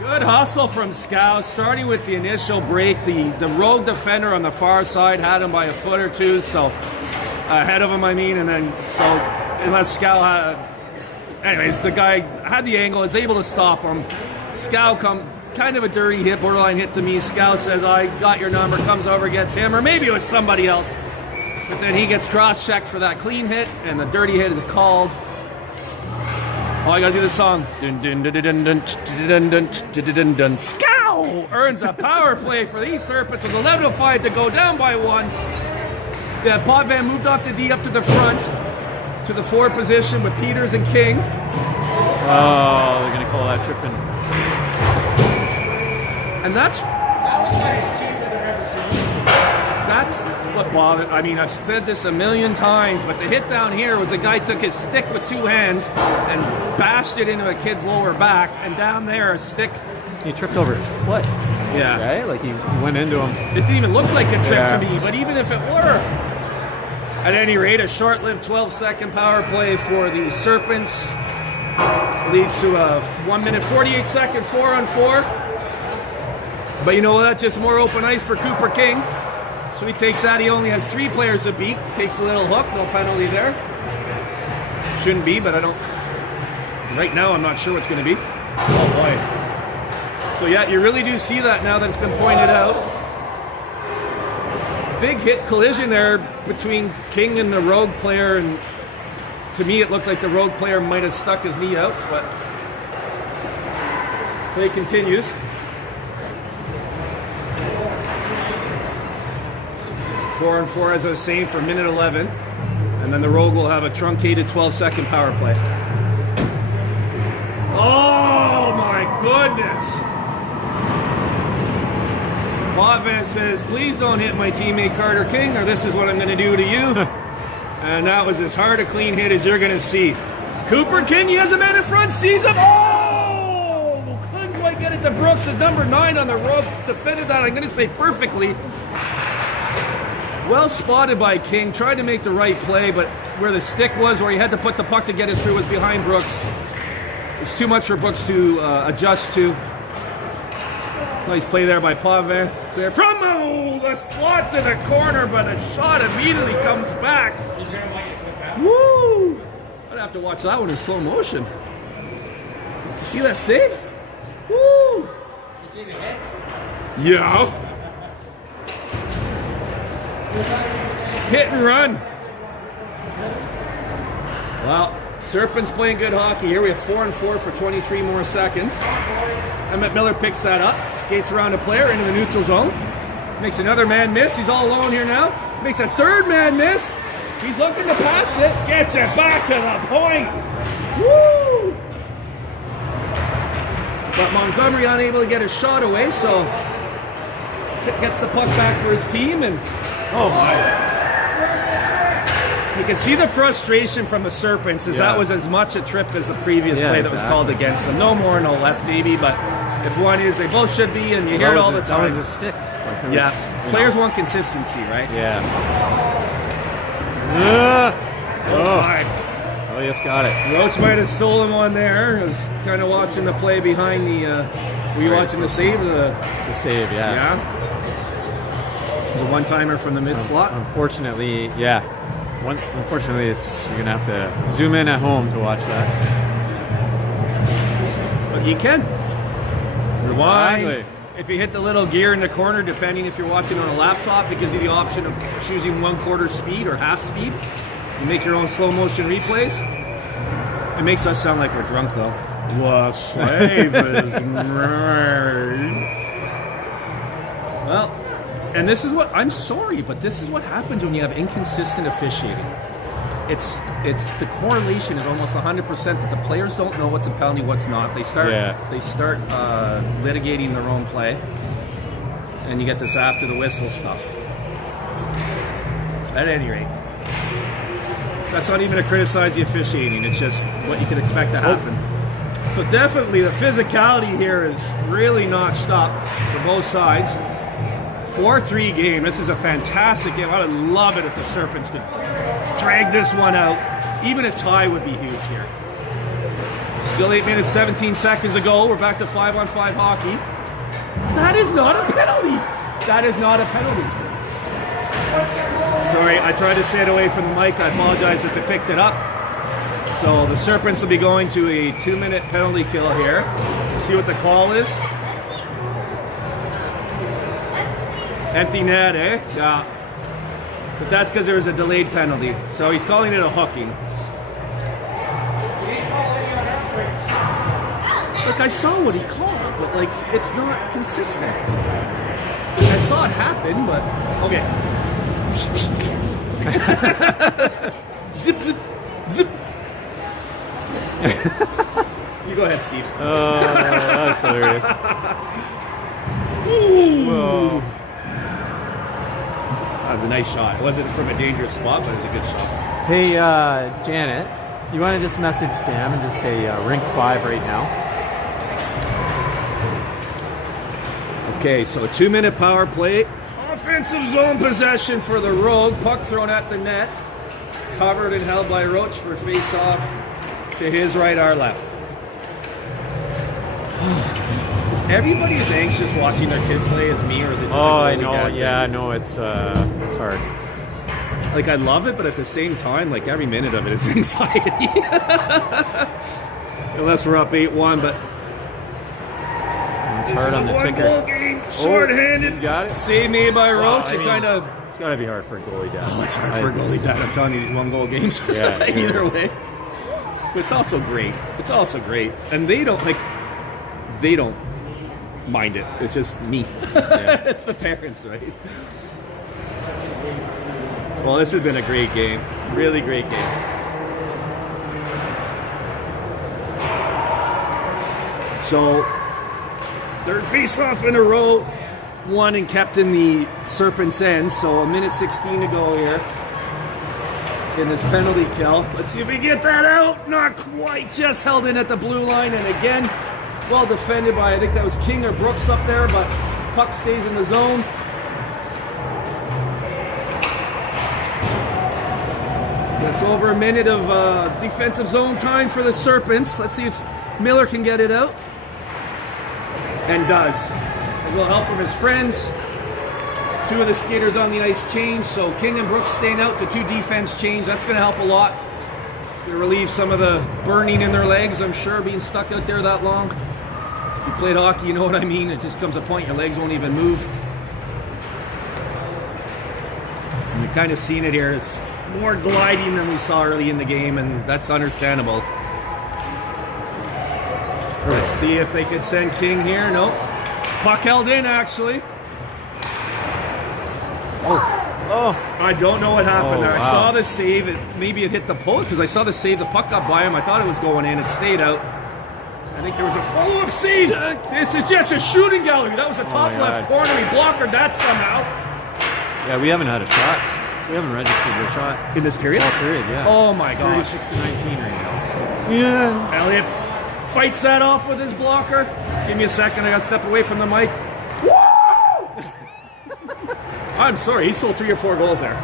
Good hustle from Scow, starting with the initial break. The rogue defender on the far side had him by a foot or 2, so ahead of him, I mean, and then so unless Scow had. Anyways, the guy had the angle, is able to stop him. Scow kind of a dirty hit, borderline hit to me. Scow says, I got your number, comes over, gets him, or maybe it was somebody else. But then he gets cross-checked for that clean hit, and the dirty hit is called. Oh, I gotta do the song. Dun, dun, dun, dun, dun, dun, dun, dun, dun, dun, dun. Scow earns a power play for these Serpents with 11:05 to go, down by 1. The Potvin moved off the D up to the front, to the 4 position with Peters and King. Oh, they're going to call that tripping. And that's That was about as cheap as I've ever seen. that's what bothered. I mean, I've said this a million times, but the hit down here was a guy took his stick with 2 hands and bashed it into a kid's lower back, and down there a stick. He tripped over his foot. Yeah. Right? Like he went into him. It didn't even look like a trip Yeah. to me, but even if it were. At any rate, a short-lived 12-second power play for the Serpents leads to a 1-minute 48-second 4-on-4. But you know what? That's just more open ice for Cooper King. So he takes that. He only has 3 players to beat. Takes a little hook. No penalty there. Shouldn't be, but I don't. Right now, I'm not sure what's going to be. Oh boy. So yeah, you really do see that now that it's been pointed out. Big hit collision there between King and the rogue player, and to me it looked like the rogue player might have stuck his knee out, but play continues. Four and 4, as I was saying, for minute 11, and then the rogue will have a truncated 12-second power play. Oh my goodness! Potvin says, please don't hit my teammate Carter King, or this is what I'm going to do to you. And that was as hard a clean hit as you're going to see. Cooper King, he has a man in front, sees him. Oh! Couldn't quite get it to Brooks, as number 9 on the rope. Defended that, I'm going to say, perfectly. Well spotted by King. Tried to make the right play, but where the stick was, where he had to put the puck to get it through, was behind Brooks. It's too much for Brooks to adjust to. Nice play there by Pavin. There from the slot to the corner, but the shot immediately comes back. He's going to like it clip out. Woo! I'd have to watch that one in slow motion. You see that save? Woo! You see the hit? Yeah. Hit and run. Well, Serpents playing good hockey here. We have 4 and 4 for 23 more seconds. Emmett Miller picks that up, skates around a player into the neutral zone. Makes another man miss. He's all alone here now. Makes a third man miss. He's looking to pass it. Gets it back to the point. Woo! But Montgomery unable to get his shot away, so gets the puck back for his team. And oh my. You can see the frustration from the Serpents as that was as much a trip as the previous play that was called against them. No more, no less, maybe, but if one is, they both should be, and you hear it all the time. That was a stick. Yeah, players want consistency, right? Yeah. Oh, you just got it. Roach might have stolen one there. I was kind of watching the play behind the... were you watching the save? The save, yeah. Yeah? It was a one-timer from the mid-slot. Unfortunately, yeah. Unfortunately, you're going to have to zoom in at home to watch that. But you can. Rewind. Exactly. If you hit the little gear in the corner, depending if you're watching on a laptop, it gives you the option of choosing 1/4 speed or half speed. You make your own slow motion replays. It makes us sound like we're drunk, though. Well, and this is what, I'm sorry, but this is what happens when you have inconsistent officiating. It's the correlation is almost 100% that the players don't know what's a penalty, what's not. They start litigating their own play, and you get this after the whistle stuff. At any rate, that's not even to criticize the officiating. It's just what you can expect to happen. So definitely the physicality here is really notched up for both sides. 4-3 game. This is a fantastic game. I would love it if the Serpents could drag this one out. Even a tie would be huge here. Still 8 minutes, 17 seconds ago. We're back to 5-on-5 hockey. That is not a penalty. That is not a penalty. Sorry, I tried to say it away from the mic. I apologize if it picked it up. So the Serpents will be going to a 2-minute penalty kill here. See what the call is. Empty net, eh? Yeah. But that's because there was a delayed penalty. So he's calling it a hooking. Look, I saw what he called, but like, it's not consistent. I saw it happen, but okay. Zip, zip, zip. You go ahead, Steve. That's hilarious. Whoa. That was a nice shot. It wasn't from a dangerous spot, but it was a good shot. Hey, Janet, you want to just message Sam and just say rink 5 right now? Okay, so a 2-minute power play. Offensive zone possession for the Rogue. Puck thrown at the net. Covered and held by Roach for face-off to his right, our left. Is everybody as anxious watching their kid play as me, or is it just a goalie I know. dad Yeah, thing? no, it's hard. Like, I love it, but at the same time, like, every minute of it is anxiety. Unless we're up 8-1, but It's this hard is on a the ticker. one-goal game. Short-handed. You got it? Save made by Roach. I It mean, kind of... It's got to be hard for a goalie dad. Oh, it's hard for a goalie dad. I'm telling you, these one-goal games. Yeah, Either way. But it's also great. It's also great. And they don't mind it. It's just me. It's the parents, right? Well, this has been a great game. Really great game. So, third face-off in a row. Won and kept in the Serpents' end. So, a minute 16 to go here in this penalty kill. Let's see if we get that out. Not quite. Just held in at the blue line. And again, well defended by, I think that was King or Brooks up there. But puck stays in the zone. That's over a minute of defensive zone time for the Serpents. Let's see if Miller can get it out. And does. And little help from his friends. 2 of the skaters on the ice change, so King and Brooks staying out. The 2 defense change. That's going to help a lot. It's going to relieve some of the burning in their legs, I'm sure, being stuck out there that long. If you played hockey, you know what I mean. It just comes a point your legs won't even move. And we've kind of seen it here. It's more gliding than we saw early in the game, and that's understandable. Let's see if they could send King here. Nope. Puck held in, actually. Oh, I don't know what happened Oh, there. I wow. saw the save. Maybe it hit the post because I saw the save. The puck got by him. I thought it was going in. It stayed out. I think there was a follow-up save. This is just a shooting gallery. That was the top my left God. corner. He blockered that somehow. yeah, we haven't had a shot. We haven't registered a shot. In this period? All period, yeah. Oh my gosh. 36 to 19 right now. Yeah. Elliot fights that off with his blocker. Give me a second. I got to step away from the mic. Woo! I'm sorry. He stole 3 or 4 goals there.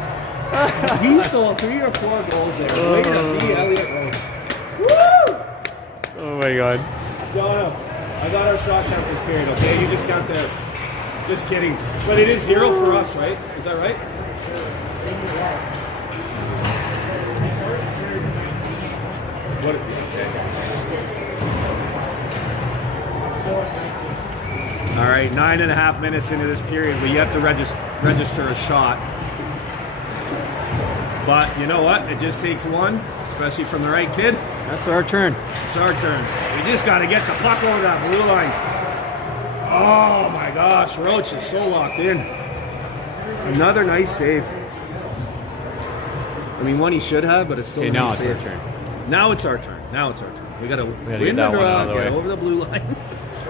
He stole 3 or 4 goals there. Way to be Elliot Rose. Woo! Oh my God. No. I got our shot count this period, okay? You just got theirs. Just kidding. But it is 0 for us, right? Is that right? What? Okay. All right, 9.5 minutes into this period, we have to register a shot. But you know what? It just takes one, especially from the right kid. That's our turn. It's our turn. We just got to get the puck over that blue line. Oh my gosh, Roach is so locked in. Another nice save. I mean, one he should have, but it's still Okay, a now nice it's our save. turn. Now it's our turn. We got to gotta win get the that one draw, out of the get way. over the blue line.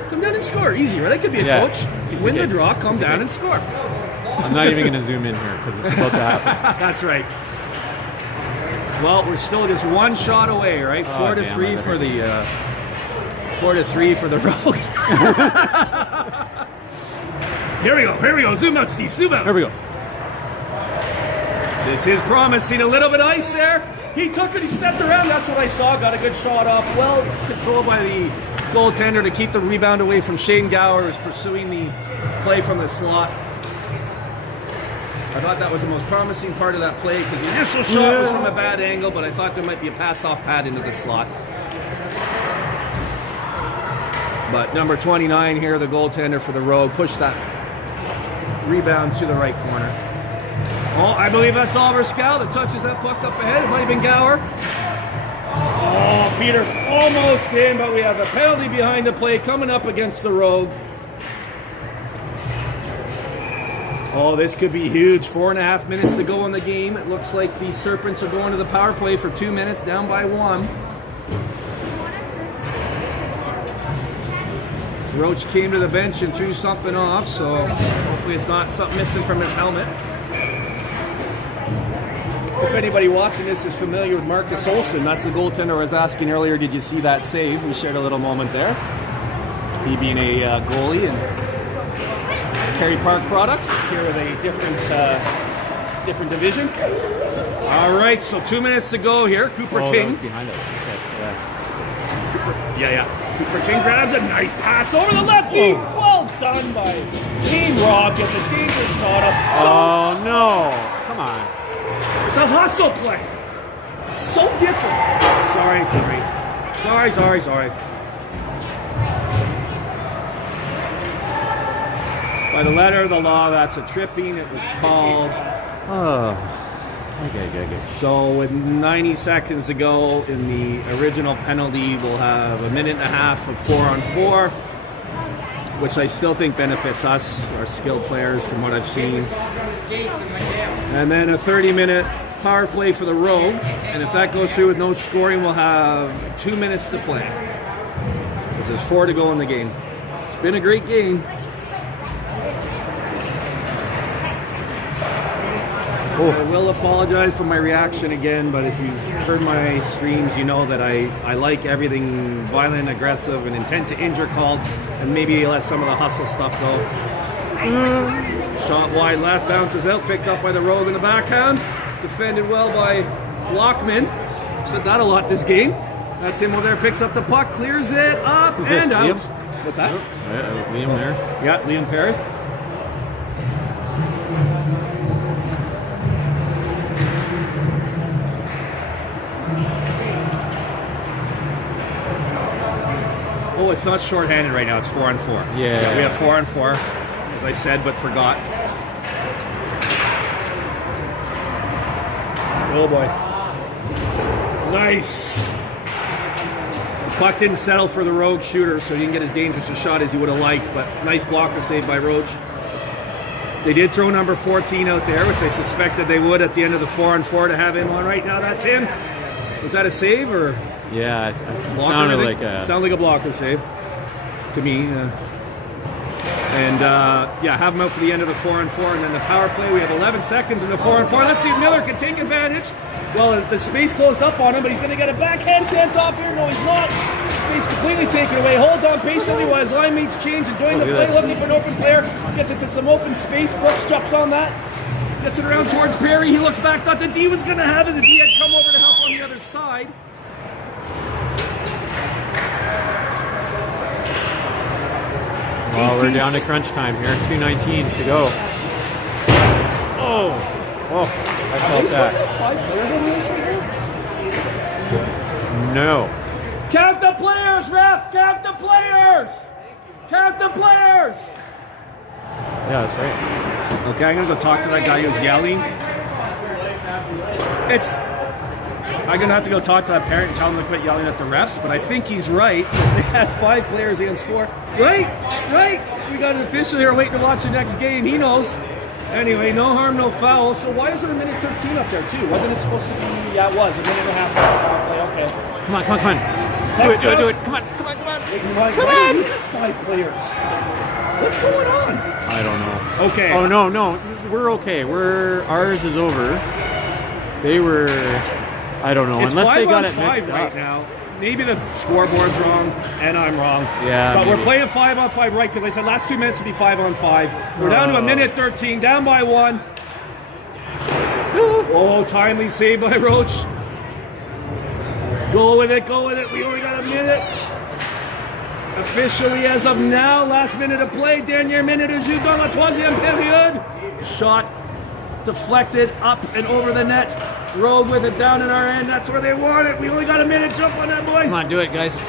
Come down and score. Easy, right? I could be a Yeah. coach. Easy Win the game. draw, come Easy down game. and score. I'm not even going to zoom in here because it's about to happen. That's right. Well, we're still just one shot away, right? Oh, 4 to damn, 3 I for the 4 to 3 for the Rogue. Here we go. Zoom out, Steve. Zoom out. Here we go. This is promising. A little bit of ice there. He took it. He stepped around. That's what I saw. Got a good shot off. Well controlled by the goaltender to keep the rebound away from Shane Gower, who's pursuing the play from the slot. I thought that was the most promising part of that play because the initial shot was from a bad angle, but I thought there might be a pass-off pad into the slot. But number 29 here, the goaltender for the Rogue, pushed that rebound to the right corner. Oh, I believe that's Oliver Scow that touches that puck up ahead. It might have been Gower. Oh, Peter's almost in, but we have a penalty behind the play coming up against the Rogue. Oh, this could be huge. 4.5 minutes to go in the game. It looks like the Serpents are going to the power play for 2 minutes, down by 1. Roach came to the bench and threw something off, so hopefully it's not something missing from his helmet. If anybody watching this is familiar with Marcus Olsen, that's the goaltender I was asking earlier, did you see that save? We shared a little moment there. He being a goalie and Kerry Park product, here with a different division. All right, so 2 minutes to go here. Cooper That King. was behind us. Okay, yeah. Yeah. Cooper King grabs a nice pass over the left beam. Well done by Team Rob. Gets a dangerous shot up. Oh, no. Come on. It's a hustle play. It's so different. Sorry. By the letter of the law, that's a tripping. It was called. Oh. Okay. So with 90 seconds to go in the original penalty, we'll have a minute and a half of 4-on-4, which I still think benefits us, our skilled players, from what I've seen. And then a 30-minute power play for the Rogue. And if that goes through with no scoring, we'll have 2 minutes to play. Because there's 4 to go in the game. It's been a great game. I will apologize for my reaction again, but if you've heard my streams, you know that I like everything violent, aggressive, and intent to injure called, and maybe let some of the hustle stuff go. Shot wide left, bounces out, picked up by the Rogue in the backhand. Defended well by Lockman. Said that a lot this game. That's him over there, picks up the puck, clears it up and out. What's that? Liam there. Yeah, Liam Perry. Oh, it's not shorthanded right now. It's 4-on-4. Yeah. We have 4-on-4, as I said, but forgot. Oh boy. Nice. The puck didn't settle for the Rogue shooter, so he didn't get as dangerous a shot as he would have liked, but nice blocker save by Roach. They did throw number 14 out there, which I suspected they would at the end of the 4-on-4 to have him on right now. That's him. Was that a save or? Yeah, it Blocker, sounded like a... Sounded like a blocker save to me. Have him out for the end of the 4-on-4, and then the power play. We have 11 seconds in the 4-on-4. Let's see if Miller can take advantage. Well, the space closed up on him, but he's going to get a backhand chance off here. No, he's not. Space completely taken away. Holds on patiently while his line mates change, enjoying the play, looking for an open player. Gets it to some open space. Brooks jumps on that. Gets it around towards Perry. He looks back. Thought the D was going to have it. The D had come over to help on the other side. Well, we're down to crunch time here. 2:19 to go. Oh, I felt that. 5 players on this right here? No. Count the players, ref! Count the players! Count the players! Yeah, that's right. Okay, I'm gonna go talk to that guy who's yelling. I'm gonna have to go talk to that parent and tell him to quit yelling at the refs, but I think he's right. They had 5 players against 4. Right! We got an official here waiting to watch the next game. He knows. Anyway, no harm, no foul. So why is it a minute 13 up there too? Wasn't it supposed to be? Yeah, it was. A minute and a half play. Okay. Come on. Do it. Come on. That's 5 players. What's going on? I don't know. Okay. Oh, no. We're okay. Ours is over. They were... I don't know. It's Unless they got it 5-on-5 mixed right up. now. Maybe the scoreboard's wrong, and I'm wrong. Yeah, but maybe. we're playing 5-on-5 right, because I said last 2 minutes to be 5-on-5. We're down to a minute 13, down by 1. Oh, timely save by Roach. Go with it. We only got a minute. Officially, as of now, last minute of play. Dernière minute de jeu dans la troisième période. Shot deflected up and over the net. Rogue with it down in our end. That's where they want it. We only got a minute. Jump on that, boys. Come on, do it, guys.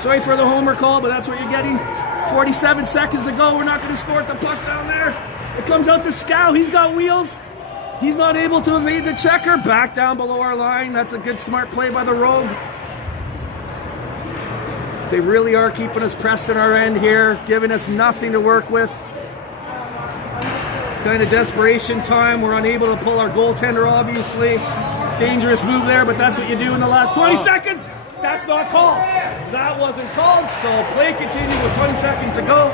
Sorry for the homer call, but that's what you're getting. 47 seconds to go. We're not going to score at the puck down there. It comes out to Scow. He's got wheels. He's not able to evade the checker. Back down below our line. That's a good, smart play by the Rogue. They really are keeping us pressed in our end here, giving us nothing to work with. Kind of desperation time. We're unable to pull our goaltender, obviously. Dangerous move there, but that's what you do in the last 20 seconds. That's not called. That wasn't called, so play continued with 20 seconds to go.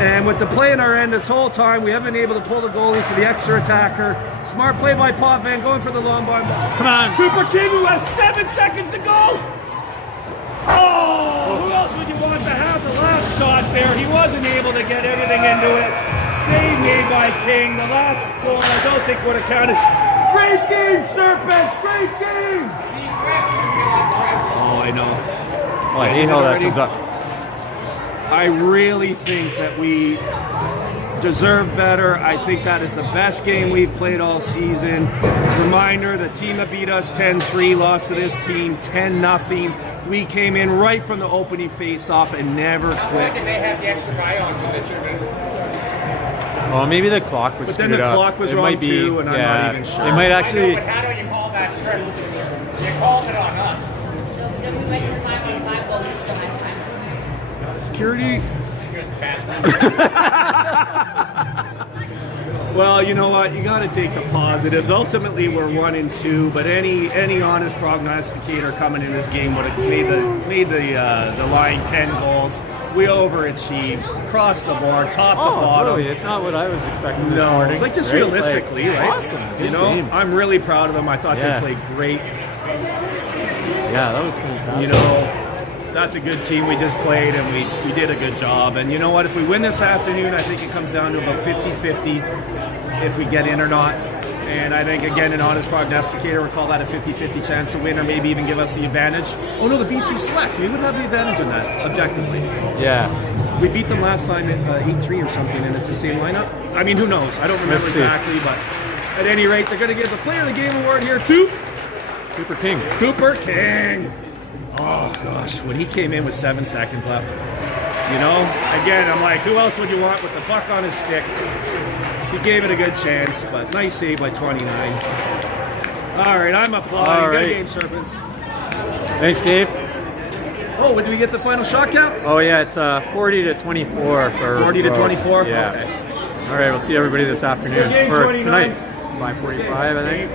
And with the play in our end this whole time, we haven't been able to pull the goalie for the extra attacker. Smart play by Potvin, going for the long ball. Come on. Cooper King, who has 7 seconds to go. Oh, who else would you want to have the last shot there? He wasn't able to get everything into it. Save made by King. The last goal I don't think would have counted. Great game, Serpents! Great game! Oh, I know. Oh, I hate how that comes up. I really think that we deserve better. I think that is the best game we've played all season. Reminder, the team that beat us 10-3 lost to this team 10-0. We came in right from the opening face-off and never Why quit. did they have the extra buy on? Because it should have been. Well, maybe the clock was But then screwed the up. clock was It wrong might be, too, and I'm not even sure. They might I actually... know, but how do you call that trip? You called it on us. So then we went to 5-on-5, but we still had time. Security. Just bad. Well, you know what? You got to take the positives. Ultimately, we're 1-2, but any honest prognosticator coming in this game would have made the line 10 goals. We overachieved across the board, top to bottom. Totally. It's not what I was expecting this No, morning. like just Right? realistically, Like, right? Awesome. You Good know, game. I'm really proud of them. I thought Yeah. they played great. Yeah, that was fantastic. You know, that's a good team we just played, and we did a good job. And you know what? If we win this afternoon, I think it comes down to about 50-50 if we get in or not. And I think, again, an honest prognosticator would call that a 50-50 chance to win or maybe even give us the advantage. Oh, no, the BC Selects. We would have the advantage in that, objectively. Yeah. We beat them last time at 8-3 or something, and it's the same lineup. I mean, who knows? I don't remember exactly, but at any rate, they're going to give the Player of the Game award here to Cooper King. Cooper King. Oh, gosh, when he came in with 7 seconds left, you know, again, I'm like, who else would you want with the puck on his stick? He gave it a good chance, but nice save by 29. All right, I'm applauding. All right. Good game, Serpents. Thanks, Dave. Oh, did we get the final shot count? Oh yeah, it's 40 to 24 for 40 to 24? Yeah. Okay. All right, we'll see everybody this afternoon Good game, or 29. tonight. 5:45, I think.